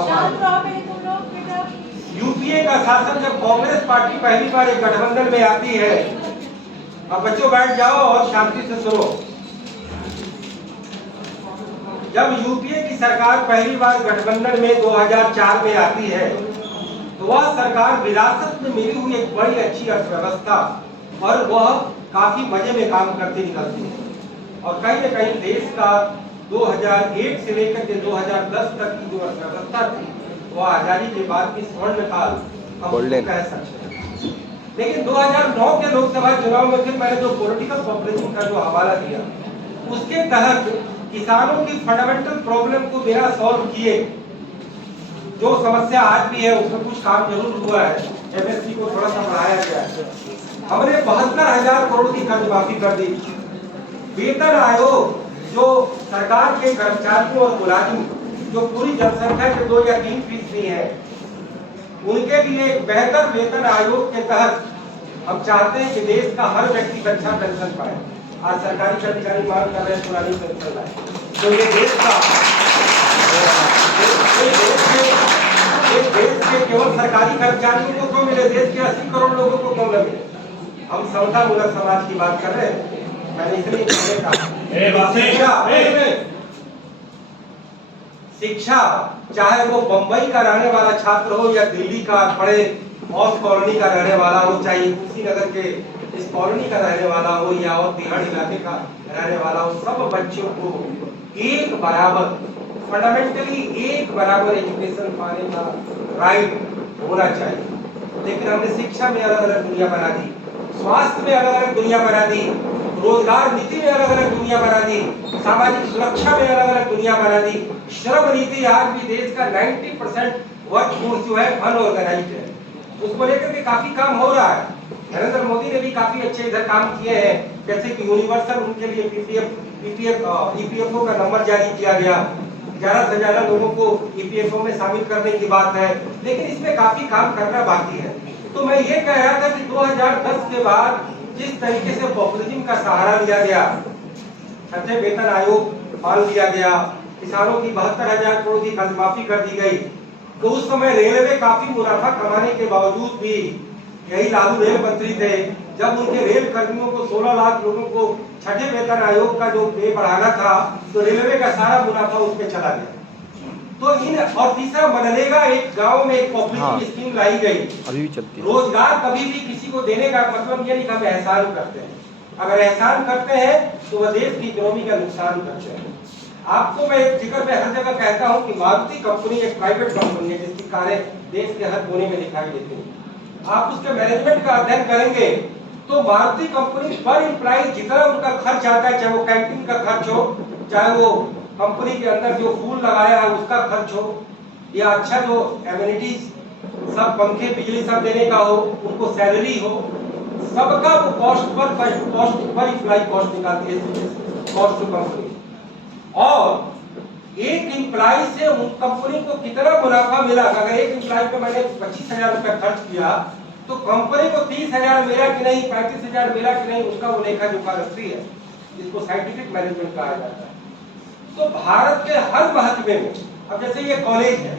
यूपीए का शासन जब कांग्रेस पार्टी पहली बार एक गठबंधन में आती है, अब बच्चों बैठ जाओ और शांति से सुनो। जब यूपीए की सरकार पहली बार गठबंधन में 2004 में आती है तो वह सरकार विरासत में मिली हुई एक बड़ी अच्छी अर्थव्यवस्था और वह काफी मजे में काम करती निकलती है और कहीं न कहीं देश का 2001 से लेकर के 2010 तक की जो अर्थव्यवस्था थी वो आजादी के बाद की स्वर्ण काल हम कह सकते हैं। लेकिन 2009 के लोकसभा चुनाव में फिर मैंने जो पॉलिटिकल पॉपुलिज्म का जो हवाला दिया, उसके तहत किसानों की फंडामेंटल प्रॉब्लम को बिना सॉल्व किए जो समस्या आज भी है उसमें कुछ काम जरूर हुआ है। एमएसपी को थोड़ा सा बढ़ाया गया है, हमने 72,000 करोड़ की कर्ज माफी कर दी। वेतन आयोग जो सरकार के कर्मचारियों और मुलाजिम जो पूरी जनसंख्या के 2 या 3% है, उनके लिए एक बेहतर वेतन आयोग के तहत हम चाहते हैं कि देश का हर व्यक्ति अच्छा पेंशन पाए। आज सरकारी कर्मचारी मांग कर रहे हैं पुरानी पेंशन लाए, तो ये देश के केवल सरकारी कर्मचारियों को क्यों मिले, देश के 80 करोड़ लोगों को क्यों मिले? हम समतामूलक समाज की बात कर रहे हैं। मैंने इसलिए कहा शिक्षा, चाहे वो बंबई का रहने वाला छात्र हो या दिल्ली का बड़े औस कॉलोनी का रहने वाला हो, चाहे कुशीनगर के इस कॉलोनी का रहने वाला हो या और बिहार इलाके का रहने वाला हो, सब बच्चों को एक बराबर फंडामेंटली एक बराबर एजुकेशन पाने का राइट होना चाहिए। लेकिन हमने शिक्षा में अलग अलग दुनिया बना दी, स्वास्थ्य में अलग अलग दुनिया बना दी, रोजगार नीति में अलग अलग दुनिया बना दी, सामाजिक सुरक्षा में अलग अलग दुनिया बना दी। श्रम नीति आज भी देश का 90% वर्कफोर्स जो है अनऑर्गेनाइज्ड है। उसको लेकर के काफी काम हो रहा है। नरेंद्र मोदी ने भी काफी अच्छे इधर काम किए हैं, जैसे कि यूनिवर्सल उनके लिए ईपीएफओ का नंबर जारी किया गया, 11 से ज्यादा लोगों को ईपीएफओ में शामिल करने की बात है, लेकिन इसमें काफी काम करना बाकी है। तो मैं ये कह रहा था कि 2010 के बाद जिस तरीके से पॉपुलिज्म का सहारा लिया गया, छठे वेतन आयोग मान लिया गया, किसानों की 72,000 करोड़ की कर्ज माफी कर दी गई, तो उस समय रेलवे काफी मुनाफा कमाने के बावजूद भी, यही लालू रेल मंत्री थे, जब उनके रेल कर्मियों को 16 लाख लोगों को छठे वेतन आयोग का जो पे बढ़ाना था, तो रेलवे का सारा मुनाफा उस पे चला गया। तो इन और तीसरा मनरेगा, एक गांव में एक पॉपुलिटी स्कीम लाई गई, अभी भी चलती है। रोजगार कभी भी किसी को देने का मतलब ये नहीं कि हम एहसान करते हैं, अगर एहसान करते हैं तो वह देश की इकोनॉमी का नुकसान करते हैं। आपको मैं एक जिक्र में हर जगह कहता हूं कि मारुति कंपनी एक प्राइवेट कंपनी है जिसकी कारें देश के हर कोने में दिखाई देती हैं। आप उसके मैनेजमेंट का अध्ययन करेंगे तो मारुति कंपनी पर एम्प्लॉय जितना उनका खर्च आता है, चाहे वो कैंटीन का खर्च हो, चाहे वो कंपनी के अंदर जो फूल लगाया है उसका खर्च हो, या अच्छा जो एमिनिटीज सब पंखे बिजली सब देने का हो, उनको सैलरी हो, सबका वो कॉस्ट पर एम्प्लॉय कॉस्ट निकालती है, कॉस्ट टू कंपनी। और एक एम्प्लॉय से उन कंपनी को कितना मुनाफा मिला, अगर एक एम्प्लॉय पे मैंने 25,000 रुपया खर्च किया तो कंपनी को 30,000 मिला कि नहीं, 35,000 मिला कि नहीं, उसका वो लेखा जोखा रखती है, जिसको साइंटिफिक मैनेजमेंट कहा जाता है। तो भारत के हर महत्व में, अब जैसे ये कॉलेज है,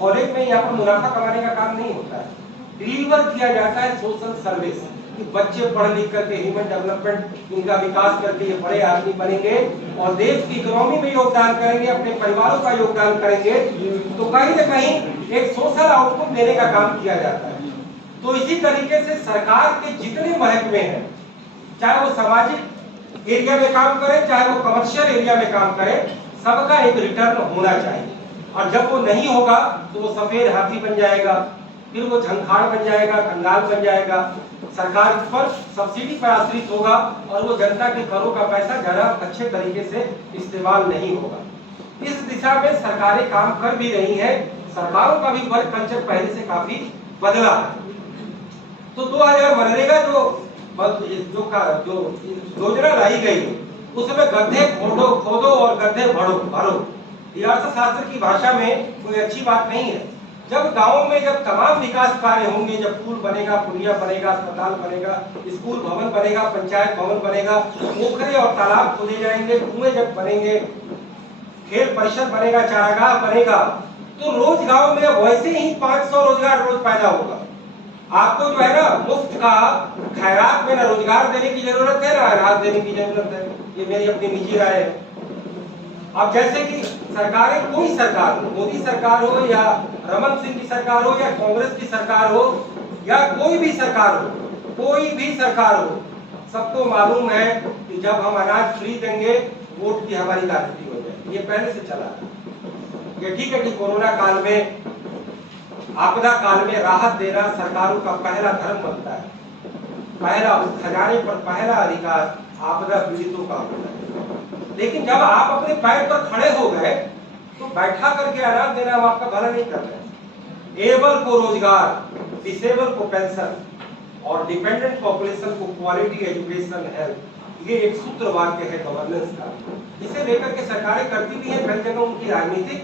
कॉलेज में यहाँ पर मुनाफा कमाने का काम नहीं होता है, डिलीवर किया जाता है सोशल सर्विस, कि बच्चे पढ़ लिख करके ह्यूमन डेवलपमेंट इनका विकास करके ये बड़े आदमी बनेंगे और देश की इकोनॉमी में योगदान करेंगे, अपने परिवारों का योगदान करेंगे, तो कहीं न कहीं एक सोशल आउटपुट देने का काम किया जाता है। तो इसी तरीके से सरकार के जितने महकमे हैं, चाहे वो सामाजिक एरिया में काम करे, चाहे वो कमर्शियल एरिया में काम करे, सबका एक रिटर्न होना चाहिए। और जब वो नहीं होगा तो वो सफेद हाथी बन जाएगा, फिर वो झंखाड़ बन जाएगा, कंगाल बन जाएगा, सरकार पर सब्सिडी पर आश्रित होगा और वो जनता के करों का पैसा ज्यादा अच्छे तरीके से इस्तेमाल नहीं होगा। इस दिशा में सरकारें काम कर भी रही हैं, सरकारों का भी वर्क कल्चर पहले से काफी बदला है। तो 2000 मनरेगा जो योजना लाई गई, उसमें गड्ढे खोदो और गड्ढे भरो, ये अर्थशास्त्र की भाषा में कोई अच्छी बात नहीं है। जब गांवों में जब तमाम विकास कार्य होंगे, जब पुल बनेगा, पुलिया बनेगा, अस्पताल बनेगा, स्कूल भवन बनेगा, पंचायत भवन बनेगा, पोखरे और तालाब खोदे जाएंगे, कुएं जब बनेंगे, खेल परिसर बनेगा, चारागाह बनेगा, तो रोज गांव में वैसे ही 500 रोजगार रोज पैदा होगा। आपको जो है ना मुफ्त का खैरात में ना रोजगार देने की जरूरत है, ना अनाज देने की जरूरत है, ये मेरी अपनी निजी राय है। अब जैसे कि सरकारें, कोई सरकार हो, मोदी सरकार हो या रमन सिंह की सरकार हो या कांग्रेस की सरकार हो या कोई भी सरकार हो, सबको मालूम है कि जब हम अनाज फ्री देंगे वोट की हमारी राजनीति हो जाएगी, ये पहले से चला है। ये ठीक है कि कोरोना काल में, आपदा काल में राहत देना सरकारों का पहला धर्म बनता है, पहला खजाने पर पहला अधिकार आपदा पीड़ितों का होता है। लेकिन जब आप अपने पैर पर खड़े हो गए तो बैठा करके अनाज देना हम आपका भला नहीं कर रहे। एबल को रोजगार, डिसेबल को पेंशन और डिपेंडेंट पॉपुलेशन को क्वालिटी एजुकेशन हेल्थ, ये एक सूत्र वाक्य है गवर्नेंस का, इसे लेकर के सरकारें करती भी है। कई जगह उनकी राजनीतिक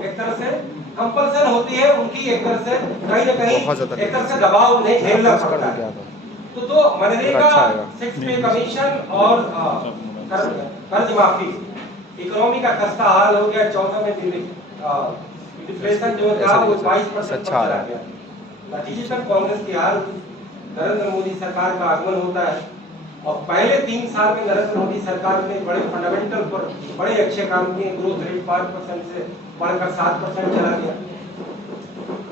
एक तरह से कंपल्सन होती है, उनकी एक तरह से कहीं न कहीं एक तरह से दबाव उन्हें झेलना पड़ता है। तो मनरेगा, 6 पे कमीशन और कर्ज माफी, इकोनॉमी का खस्ता हाल हो गया। 14 में इन्फ्लेशन जो था वो 22% चला गया। नतीजतन कांग्रेस की हार, नरेंद्र मोदी सरकार का आगमन होता है और पहले 3 साल में नरेंद्र मोदी सरकार ने बड़े फंडामेंटल पर बड़े अच्छे काम किए। ग्रोथ रेट 5% से बढ़कर 7% चला गया।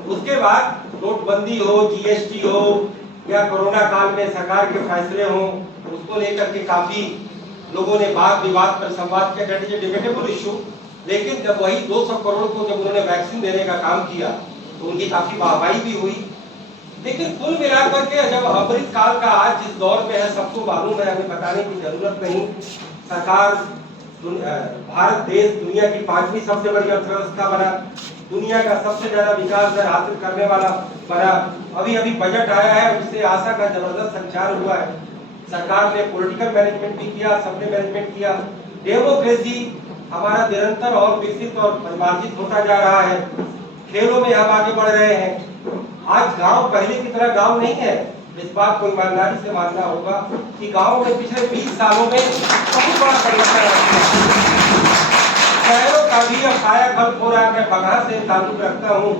उसके बाद नोटबंदी हो, जीएसटी हो या कोरोना काल में सरकार के फैसले हो, उसको लेकर के काफी लोगों ने वाद विवाद पर संवाद किया, that is a debatable issue. लेकिन जब वही 200 करोड़ को जब उन्होंने वैक्सीन देने का काम किया तो उनकी काफी वाहवाही भी हुई। लेकिन कुल मिलाकर के जब अमृत काल का आज जिस दौर में है, सबको मालूम है, हमें बताने की जरूरत नहीं, सरकार भारत देश दुनिया की 5वीं सबसे बड़ी अर्थव्यवस्था बना, दुनिया का सबसे ज्यादा विकास दर हासिल करने वाला बना। अभी अभी बजट आया है, उससे आशा का जबरदस्त संचार हुआ है। सरकार ने पॉलिटिकल मैनेजमेंट भी किया, सबने मैनेजमेंट किया। डेमोक्रेसी हमारा निरंतर और विकसित और परिमार्जित होता जा रहा है। खेलों में हम आगे बढ़ रहे हैं। आज गांव पहले की तरह गांव नहीं है। इस बात को ईमानदारी से मानना होगा कि गांव में पिछले 20 सालों में बहुत बड़ा परिवर्तन आया है। शहरों का भी अब कायाकल्प हो रहा है। मैं बगहा से ताल्लुक रखता हूँ।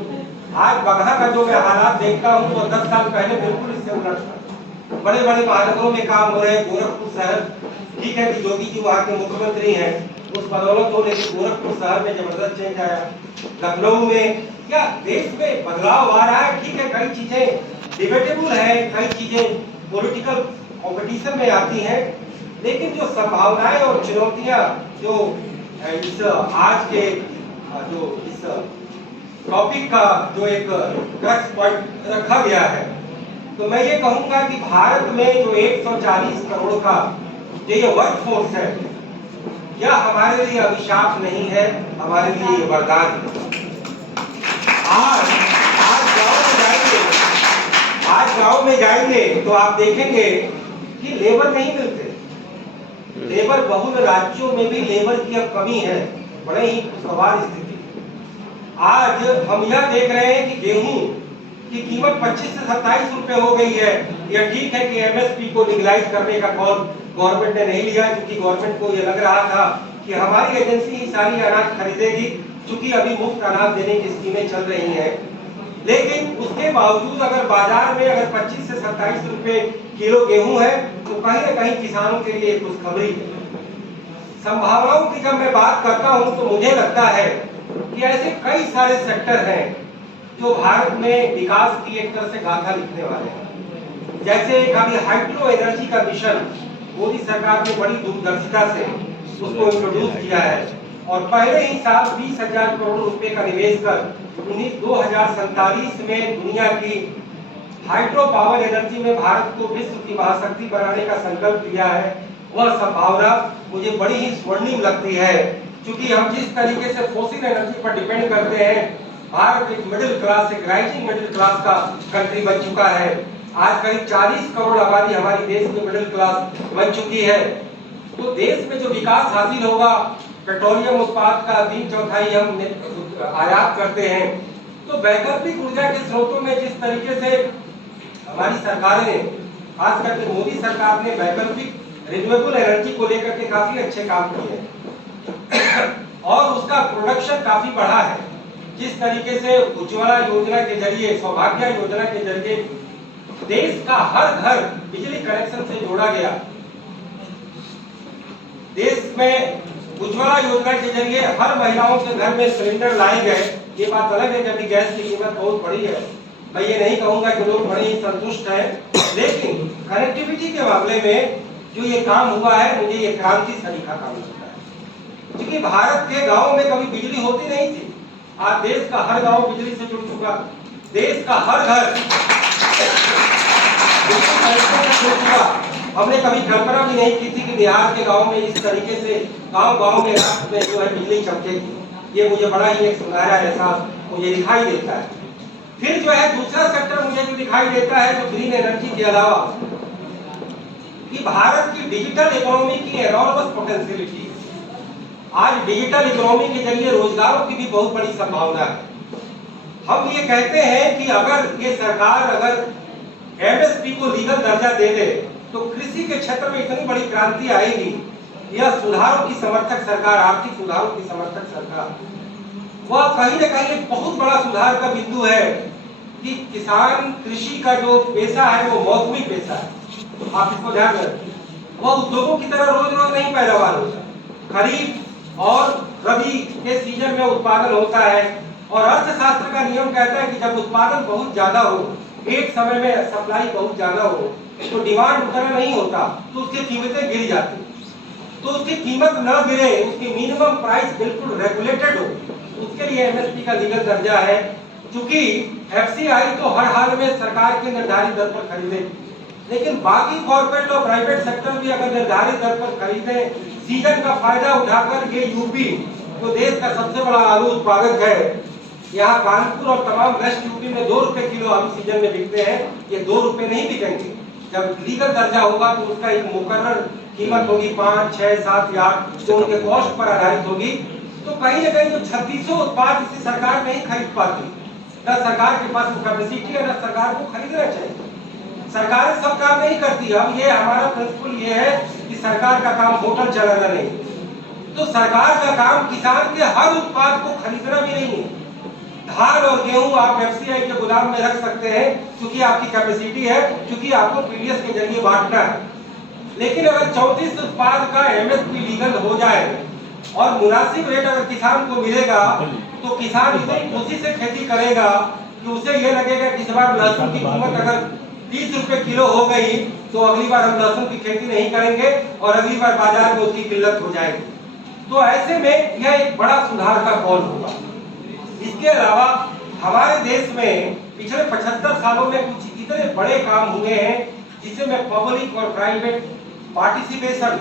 आज बगहा का जो मैं हालात देखता हूँ तो 10 साल पहले बिल्कुल इससे उलट था। बड़े बड़े महानगरों में काम हो रहे हैं। गोरखपुर शहर, ठीक है कि योगी जी वहाँ के मुख्यमंत्री हैं, उस बदौलत हो, लेकिन गोरखपुर शहर में जबरदस्त चेंज आया। लखनऊ में या देश में बदलाव आ रहा है। ठीक है, कई चीजें डिबेटेबल है, कई चीजें पॉलिटिकल कंपटीशन में आती हैं, लेकिन जो संभावनाएं और चुनौतियां जो इस आज के जो इस टॉपिक का जो एक क्रक्स पॉइंट रखा गया है, तो मैं ये कहूंगा कि भारत में जो 140 करोड़ का जो ये वर्क फोर्स है, यह हमारे लिए अभिशाप नहीं है, हमारे लिए वरदान है। आज गांव में जाएंगे तो आप देखेंगे कि लेबर नहीं मिलते। लेबर बहुल राज्यों में भी लेबर की अब कमी है, बड़े ही खुशगवार स्थिति। आज हम यह देख रहे हैं कि गेहूं की कीमत 25 से 27 रुपए हो गई है। यह ठीक है कि एमएसपी को लीगलाइज करने का कॉल गवर्नमेंट ने नहीं लिया, क्योंकि गवर्नमेंट को यह लग रहा था कि हमारी एजेंसी ही सारी अनाज खरीदेगी, क्योंकि अभी मुफ्त अनाज देने की स्कीमें चल रही हैं। लेकिन उसके बावजूद अगर बाजार में अगर 25 से 27 रुपए किलो गेहूं है, तो कहीं न कहीं किसानों के लिए खुशखबरी है। संभावनाओं की जब मैं बात करता हूं तो मुझे लगता है कि ऐसे कई सारे सेक्टर हैं जो भारत में विकास की एक तरह से गाथा लिखने वाले हैं। जैसे कभी हाइड्रो एनर्जी का मिशन मोदी सरकार ने बड़ी दूरदर्शिता से उसको इंट्रोड्यूस किया है, और पहले ही साल 20,000 करोड़ रुपए का निवेश कर 2047 में दुनिया की हाइड्रो पावर एनर्जी में भारत को विश्व की महाशक्ति बनाने का संकल्प लिया है। वह संभावना मुझे बड़ी ही स्वर्णिम लगती है, क्योंकि हम जिस तरीके से फॉसिल एनर्जी पर डिपेंड करते हैं, भारत एक मिडिल क्लास, एक राइजिंग मिडिल क्लास का कंट्री बन चुका है। आज करीब 40 करोड़ आबादी हमारी देश में मिडिल क्लास बन चुकी है। तो देश में जो विकास हासिल होगा, पेट्रोलियम उत्पाद का 3/4 हम आयात करते हैं, तो वैकल्पिक ऊर्जा के स्रोतों में जिस तरीके से हमारी सरकार ने, खास करके मोदी सरकार ने वैकल्पिक रिन्यूएबल एनर्जी को लेकर के काफी अच्छे काम किए और उसका प्रोडक्शन काफी बढ़ा है। जिस तरीके से उज्ज्वला योजना के जरिए, सौभाग्य योजना के जरिए देश का हर घर बिजली कनेक्शन से जोड़ा गया। देश में उज्ज्वला योजना के जरिए हर महिलाओं के घर में सिलेंडर लाए गए। ये बात अलग है कि अभी गैस की कीमत बहुत बढ़ी है, मैं ये नहीं कहूंगा कि लोग बड़े ही संतुष्ट हैं, लेकिन कनेक्टिविटी के मामले में जो ये काम हुआ है, मुझे ये क्रांति सरीखा काम लगता है। क्योंकि भारत के गाँव में कभी बिजली होती नहीं थी, आज देश का हर गाँव बिजली से जुड़ चुका, देश का हर घर जुड़ चुका। हमने कभी कल्पना भी नहीं की थी कि बिहार के गांव में इस तरीके से गांव-गांव में रात में जो है बिजली चमकेगी। ये मुझे बड़ा ही एक सुनहरा एहसास मुझे दिखाई देता है। फिर जो है दूसरा सेक्टर मुझे जो दिखाई देता है, जो ग्रीन एनर्जी के अलावा, कि भारत की डिजिटल इकोनॉमी की एनॉर्मस पोटेंशियलिटी। आज डिजिटल इकोनॉमी के जरिए रोजगारों की भी बहुत बड़ी संभावना है। हम ये कहते हैं कि अगर ये सरकार अगर एमएसपी को लीगल दर्जा दे दे, तो कृषि के क्षेत्र में इतनी बड़ी क्रांति आएगी। यह सुधारों की समर्थक सरकार, आर्थिक सुधारों की समर्थक सरकार, वह कहीं न कहीं एक बहुत बड़ा सुधार का बिंदु है कि किसान कृषि का जो पेशा है वो मौसमी पेशा है। आप इसको ध्यान रखें, वह उद्योगों की तरह रोज रोज नहीं पैदावार होता। खरीफ और रबी के सीजन में उत्पादन होता है, और अर्थशास्त्र का नियम कहता है कि जब उत्पादन बहुत ज्यादा हो, एक समय में सप्लाई बहुत ज्यादा हो, तो डिमांड उतना नहीं होता, तो उसकी कीमतें गिर जाती। तो उसकी कीमत न गिरे, उसकी मिनिमम प्राइस बिल्कुल रेगुलेटेड हो, उसके लिए एमएसपी का लीगल दर्जा है। क्योंकि एफसीआई तो हर हाल में सरकार के निर्धारित दर पर खरीदेगी, लेकिन बाकी कॉर्पोरेट और प्राइवेट सेक्टर भी अगर निर्धारित दर पर खरीदे, सीजन का फायदा उठाकर ये यूपी जो देश का सबसे बड़ा आलू उत्पादक है, यहाँ कानपुर और तमाम वेस्ट यूपी में 2 रुपए किलो आलू सीजन में बिकते हैं, ये 2 रुपए नहीं बिकेंगे। जब लीगल दर्जा होगा तो उसका एक मुकर्रर कीमत होगी 5, 6, 7 या 8 जो उनके कॉस्ट पर आधारित होगी। तो कहीं ना कहीं जो 3600 उत्पाद इसे सरकार नहीं खरीद पाती, न सरकार के पास वो कैपेसिटी है, न सरकार को खरीदना चाहिए। सरकार सब काम नहीं करती। अब ये हमारा प्रिंसिपल ये है कि सरकार का काम होटल चलाना नहीं, तो सरकार का काम किसान के हर उत्पाद को खरीदना भी नहीं है। धान और गेहूं आप एफसीआई के गोदाम में रख सकते हैं क्योंकि आपकी कैपेसिटी है, क्योंकि आपको पीडीएस के जरिए बांटना है। लेकिन अगर 34 उत्पाद का एमएसपी लीगल हो जाए और मुनासिब रेट अगर किसान को मिलेगा तो किसान इतनी खुशी से खेती करेगा कि उसे ये लगेगा कि इस बार लहसुन की कीमत अगर 30 रुपए किलो हो गई तो अगली बार हम लहसुन की खेती नहीं करेंगे और अगली बार बाजार में उसकी किल्लत हो जाएगी। तो ऐसे में यह एक बड़ा सुधार का कौल होगा। इसके अलावा हमारे देश में पिछले 75 सालों में कुछ इतने बड़े काम हुए हैं जिसे मैं पब्लिक और प्राइवेट पार्टिसिपेशन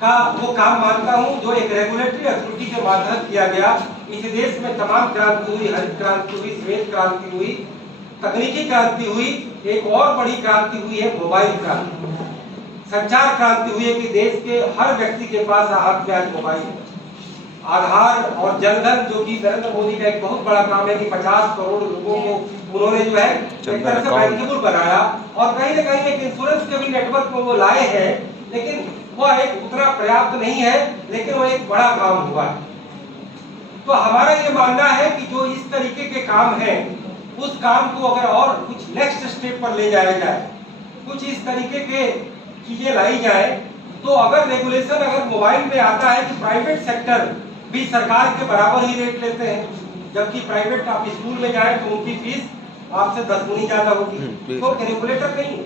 का वो काम मानता हूं, जो एक रेगुलेटरी अथॉरिटी के माध्यम किया गया। इस देश में तमाम क्रांति हुई, हरित क्रांति हुई, श्वेत क्रांति हुई, तकनीकी क्रांति हुई। एक और बड़ी क्रांति हुई है मोबाइल क्रांति, संचार क्रांति हुई है कि देश के हर व्यक्ति के पास हाथ में आज मोबाइल है। आधार और जनधन जो कि नरेंद्र मोदी का एक बहुत बड़ा काम है कि 50 करोड़ लोगों को उन्होंने जो है एक तरह से बैंकेबल बनाया और कहीं ना कहीं एक इंश्योरेंस के भी नेटवर्क को वो लाए हैं, लेकिन वह एक उतना पर्याप्त नहीं है, लेकिन वो एक बड़ा काम हुआ है। तो हमारा ये मानना है कि जो इस तरीके के काम हैं उस काम को अगर और कुछ नेक्स्ट स्टेप पर ले जाया जाए, कुछ इस तरीके के चीजें लाई जाए, तो अगर रेगुलेशन अगर मोबाइल में आता है कि प्राइवेट सेक्टर भी सरकार के बराबर ही रेट लेते हैं, जबकि प्राइवेट आप स्कूल में जाए तो उनकी फीस आपसे 10 गुनी ज्यादा होगी, तो रेगुलेटर नहीं है,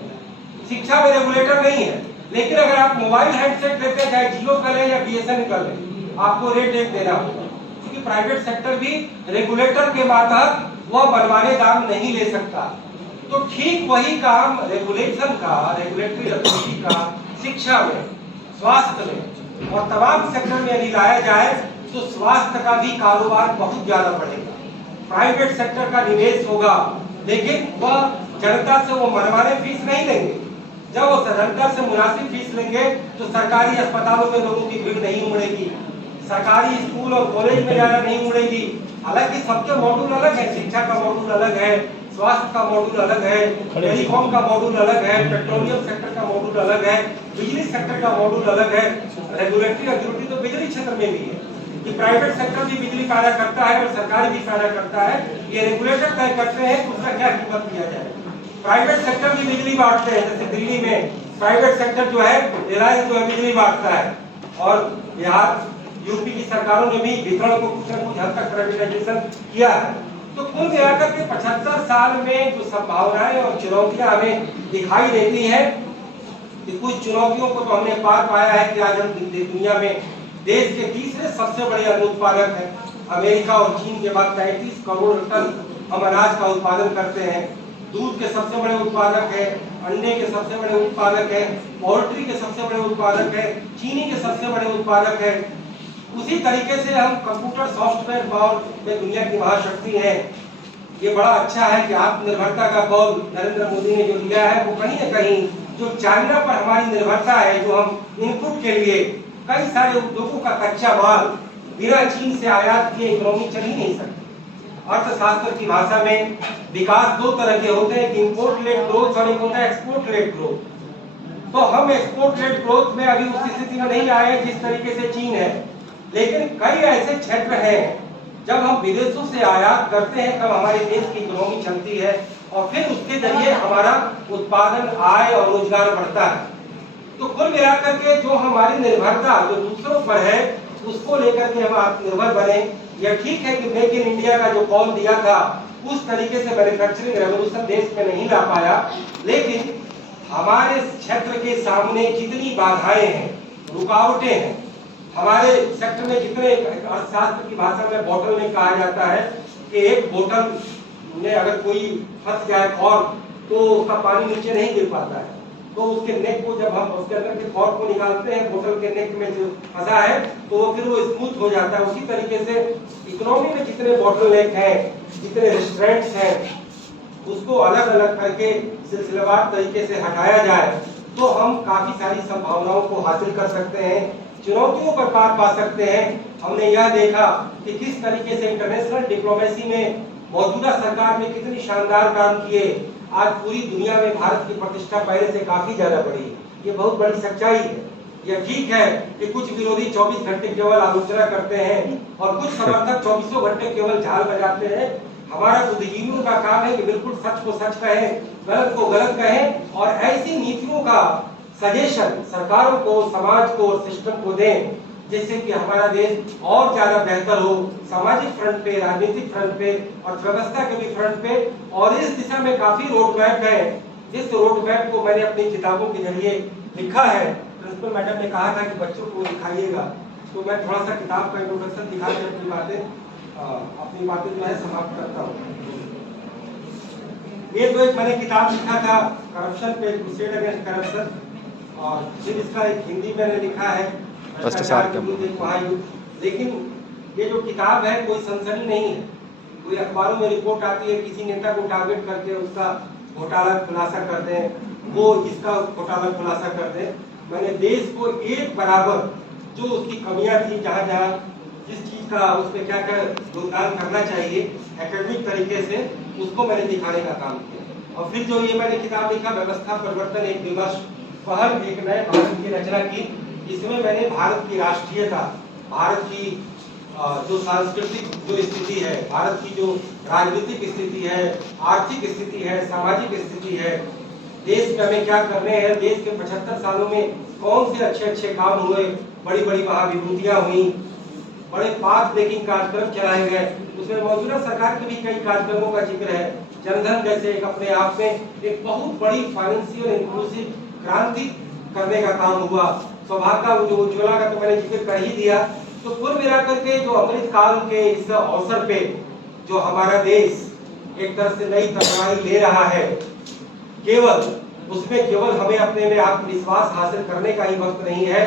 शिक्षा में रेगुलेटर नहीं है। लेकिन अगर आप मोबाइल हैंडसेट लेते हैं, चाहे जियो का लें या बीएसएनएल का लें, आपको रेट एक देना होगा, क्योंकि प्राइवेट सेक्टर भी रेगुलेटर के मातहत वह बनवाने दाम नहीं ले सकता। तो ठीक वही काम रेगुलेशन का, रेगुलेटरी अथॉरिटी का शिक्षा में, स्वास्थ्य में और तमाम सेक्टर में यदि लाया जाए तो स्वास्थ्य का भी कारोबार बहुत ज्यादा बढ़ेगा। प्राइवेट सेक्टर का निवेश होगा, लेकिन वह जनता से वो मनमाने फीस नहीं लेंगे। जब वो जनता से मुनासिब फीस लेंगे तो सरकारी अस्पतालों में लोगों की भीड़ नहीं उमड़ेगी, सरकारी स्कूल और कॉलेज में जाना नहीं उमड़ेगी। हालांकि सबके मॉड्यूल अलग है, शिक्षा का मॉड्यूल अलग है, स्वास्थ्य का मॉड्यूल अलग है, टेलीकॉम का मॉड्यूल अलग है, पेट्रोलियम सेक्टर का मॉड्यूल अलग है, बिजली सेक्टर का मॉड्यूल अलग है। रेगुलेटरी अथॉरिटी तो बिजली क्षेत्र में भी है कि प्राइवेट सेक्टर भी बिजली पैदा करता है और सरकारी भी पैदा करता है। ये रेगुलेटर तय करते हैं कि उसका क्या कीमत दिया जाए। प्राइवेट सेक्टर भी बिजली बांटते हैं, जैसे दिल्ली में प्राइवेट सेक्टर जो है रिलायंस जो है बिजली बांटता है, और बिहार यूपी की सरकारों ने भी वितरण को कुछ न कुछ हद तक प्राइवेटाइजेशन किया है। तो कुल मिलाकर के 75 साल में जो संभावनाएं और चुनौतियां हमें दिखाई देती हैं, कि कुछ चुनौतियों को तो हमने पार पाया है कि आज हम दुनिया में देश के तीसरे सबसे बड़े अन्न उत्पादक हैं। अमेरिका और चीन के बाद 35 करोड़ टन हम अनाज का उत्पादन करते हैं। दूध के सबसे बड़े उत्पादक है, अंडे के सबसे बड़े उत्पादक है, पोल्ट्री के सबसे बड़े उत्पादक है, चीनी के सबसे बड़े उत्पादक है। उसी तरीके से हम कंप्यूटर सॉफ्टवेयर पावर में दुनिया की महाशक्ति है। ये बड़ा अच्छा है कि आत्मनिर्भरता का कौल नरेंद्र मोदी ने जो लिया है, वो कहीं न कहीं जो चाइना पर हमारी निर्भरता है, जो हम इनपुट के लिए कई सारे उद्योगों का कच्चा माल बिना चीन से आयात किए इकोनॉमी चल ही नहीं सकती। अर्थशास्त्र की भाषा में विकास 2 तरह के होते हैं, इंपोर्ट लेड ग्रोथ और एक होता है एक्सपोर्ट लेड ग्रोथ। तो हम एक्सपोर्ट लेड ग्रोथ में अभी उस स्थिति में नहीं आए जिस तरीके से चीन है, लेकिन कई ऐसे क्षेत्र हैं जब हम विदेशों से आयात करते हैं तब हमारे देश की इकोनॉमी चलती है और फिर उसके जरिए हमारा उत्पादन, आय और रोजगार बढ़ता है। तो कुल मिलाकर के जो हमारी निर्भरता जो दूसरों पर है, उसको लेकर के हम आत्मनिर्भर बने। यह ठीक है कि मेक इन इंडिया का जो कॉल दिया था उस तरीके से मैन्युफैक्चरिंग रेवोल्यूशन देश में नहीं ला पाया, लेकिन हमारे क्षेत्र के सामने जितनी बाधाएं हैं, रुकावटें हैं, हमारे सेक्टर में जितने, अर्थशास्त्र की भाषा में बॉटल में कहा जाता है कि एक बोतल में अगर कोई फंस जाए और तो उसका पानी नीचे नहीं गिर पाता है। तो उसके नेक को जब हम उसके अंदर के कॉर्क को निकालते हैं, बोतल के नेक में जो फंसा है, तो वो फिर वो स्मूथ हो जाता है। उसी तरीके से इकोनॉमी में जितने बॉटल नेक हैं, जितने रेस्टोरेंट्स हैं, उसको अलग अलग करके सिलसिलेवार तरीके से हटाया जाए तो हम काफी सारी संभावनाओं को हासिल कर सकते हैं, चुनौतियों पर पार पा सकते हैं। हमने यह देखा कि किस तरीके से इंटरनेशनल डिप्लोमेसी में मौजूदा सरकार ने कितनी शानदार काम किए। आज पूरी दुनिया में भारत की प्रतिष्ठा पहले से काफी ज्यादा बढ़ी। ये बहुत बड़ी सच्चाई है। यह ठीक है कि कुछ विरोधी 24 घंटे केवल आलोचना करते हैं और कुछ समर्थक 24 घंटे केवल झाल बजाते हैं। हमारा बुद्धिजीवियों का काम है कि बिल्कुल सच को सच कहें, गलत को गलत कहें और ऐसी नीतियों का सजेशन सरकारों को, समाज को और सिस्टम को दें जिससे कि हमारा देश और ज्यादा बेहतर हो, सामाजिक फ्रंट पे, राजनीतिक फ्रंट पे और व्यवस्था के भी फ्रंट पे। और इस दिशा में काफी रोड मैप है, जिस रोड मैप को मैंने अपनी किताबों के जरिए लिखा है। प्रिंसिपल मैडम ने कहा था कि बच्चों को दिखाइएगा, तो मैं थोड़ा सा किताब का इंट्रोडक्शन दिखा के अपनी बातें जो है समाप्त करता हूँ। ये तो एक मैंने किताब लिखा था करप्शन पे, क्रूसेड अगेंस्ट करप्शन, और फिर इसका एक हिंदी मैंने लिखा है भ्रष्टाचार के विरुद्ध एक महायुद्ध। लेकिन ये जो किताब है कोई सनसनी नहीं है। कोई अखबारों में रिपोर्ट आती है, किसी नेता को टारगेट करके उसका घोटाला खुलासा कर दें, वो इसका घोटाला खुलासा कर दें। मैंने देश को एक बराबर जो उसकी कमियां थी, जहाँ जहाँ जिस चीज का उस पर क्या क्या योगदान करना चाहिए एकेडमिक तरीके से, उसको मैंने दिखाने का काम किया। और फिर जो ये मैंने किताब लिखा व्यवस्था परिवर्तन एक विमर्श, पहल एक नए भारत की रचना की। इसमें मैंने भारत की राष्ट्रीयता, भारत की जो सांस्कृतिक जो स्थिति है, भारत की जो राजनीतिक स्थिति है, आर्थिक स्थिति है, सामाजिक स्थिति है, देश में हमें क्या करने हैं, देश के 75 सालों में कौन से अच्छे अच्छे काम हुए, बड़ी बड़ी महाविभूतियां हुई, बड़े पाथ ब्रेकिंग कार्यक्रम चलाए गए। उसमें मौजूदा सरकार के भी कई कार्यक्रमों का जिक्र है। जनधन जैसे एक अपने आप में एक बहुत बड़ी फाइनेंशियल इंक्लूसिव क्रांति करने का काम हुआ। सौभाग्य जो उज्ज्वला का तो मैंने जिक्र कर ही दिया। तो कुल मिलाकर के जो अमृत काल के इस अवसर पे जो हमारा देश एक तरह से नई तकरारी ले रहा है, केवल हमें अपने में आत्मविश्वास हासिल करने का ही वक्त नहीं है,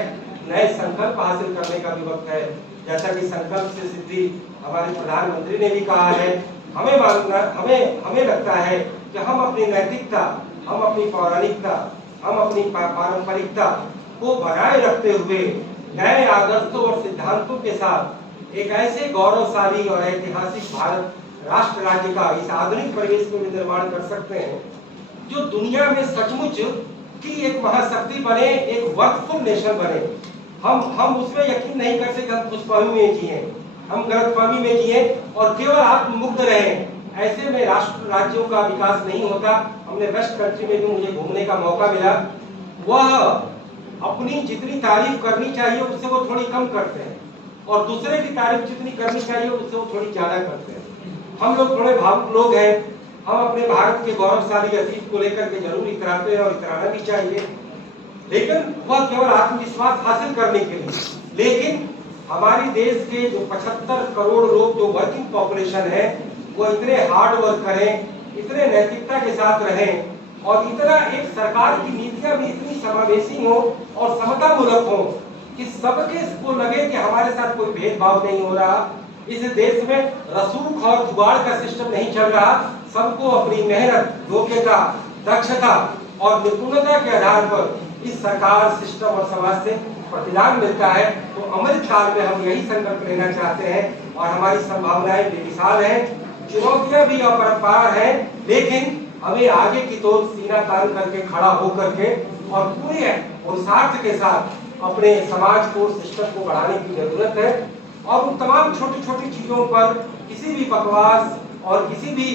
नए संकल्प हासिल करने का भी वक्त है। जैसा कि संकल्प से सिद्धि हमारे प्रधानमंत्री ने भी कहा है, हमें लगता है कि हम अपनी नैतिकता, हम अपनी पौराणिकता, हम अपनी पारंपरिकता को बनाए रखते हुए नए आदर्शों और सिद्धांतों के साथ एक ऐसे गौरवशाली और ऐतिहासिक भारत राष्ट्र राज्य का इस आधुनिक परिवेश को निर्माण कर सकते हैं जो दुनिया में सचमुच की एक महाशक्ति बने, एक वर्थफुल नेशन बने। हम उसमें यकीन नहीं करते कि हम खुशफहमी में जिए, हम गलतफहमी में जिए और केवल आत्ममुक्त रहें। ऐसे में राष्ट्र राज्यों का विकास नहीं होता। हमने वेस्ट कंट्री में जो मुझे घूमने का मौका मिला, वह अपनी जितनी तारीफ करनी चाहिए उससे वो थोड़ी कम करते हैं और दूसरे की तारीफ जितनी करनी चाहिए उससे वो थोड़ी ज्यादा करते हैं। हम लोग थोड़े भावुक लोग हैं। हम अपने भारत के गौरवशाली अतीत को लेकर के जरूर इतराते हैं और इतराना भी चाहिए, लेकिन वह केवल आत्मविश्वास हासिल करने के लिए। लेकिन हमारे देश के जो 75 करोड़ लोग जो वर्किंग पॉपुलेशन है, वो इतने हार्ड वर्क करें, इतने नैतिकता के साथ रहें और इतना एक सरकार की नीतियां भी इतनी समावेशी हो और समतामूलक हो कि सबके को लगे कि हमारे साथ कोई भेदभाव नहीं हो रहा। इस देश में रसूख और जुगाड़ का सिस्टम नहीं चल रहा। सबको अपनी मेहनत, योग्यता, दक्षता और निपुणता के आधार पर इस सरकार, सिस्टम और समाज से प्रतिदान मिलता है। तो अमृत काल में हम यही संकल्प लेना चाहते हैं और हमारी संभावनाएं बेमिसाल हैं, चुनौतियां भी अपरंपार हैं, लेकिन हमें आगे की तोड़ सीना तान करके खड़ा होकर के और पूरे पुरुषार्थ के साथ अपने समाज को, सिस्टम को बढ़ाने की जरूरत है। और उन तमाम छोटी छोटी चीजों पर किसी भी बकवास और किसी भी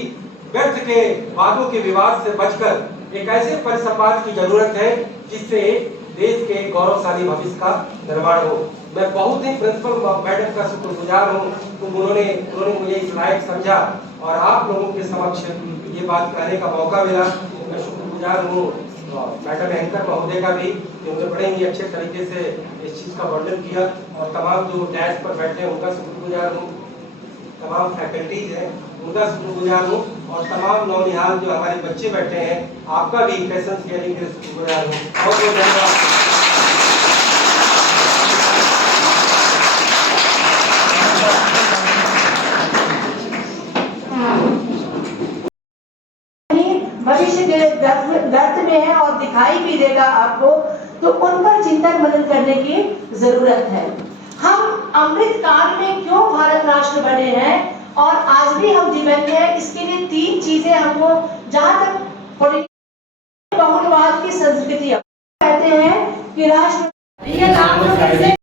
व्यर्थ के वादों के विवाद से बचकर एक ऐसे परिसंवाद की जरूरत है जिससे देश के गौरवशाली भविष्य का निर्माण हो। मैं बहुत ही प्रिंसिपल मैडम का शुक्रगुजार हूँ, तो उन्होंने मुझे इस लायक समझा और आप लोगों के समक्ष ये बात कहने का मौका मिला। मैं शुक्रगुजार हूँ मैडम एंकर महोदय का भी, उन्होंने बड़े ही अच्छे तरीके से इस चीज का वर्णन किया और तमाम जो डैश पर बैठे हैं उनका शुक्रगुजार हूँ। तमाम फैकल्टीज हैं उनका शुक्रगुजार हूँ, और तमाम नौनिहाल जो हमारे बच्चे बैठे हैं आपका भी पैशन शेयरिंग के लिए शुक्रगुजार हूँ। बहुत बहुत धन्यवाद। भविष्य के गर्त में है और दिखाई भी देगा आपको, तो उन पर चिंतन मनन करने की जरूरत है। हम अमृत काल में क्यों भारत राष्ट्र बने हैं और आज भी हम जीवन में हैं, इसके लिए 3 चीजें हमको, जहां तक बहुलवाद की संस्कृति कहते हैं कि राष्ट्र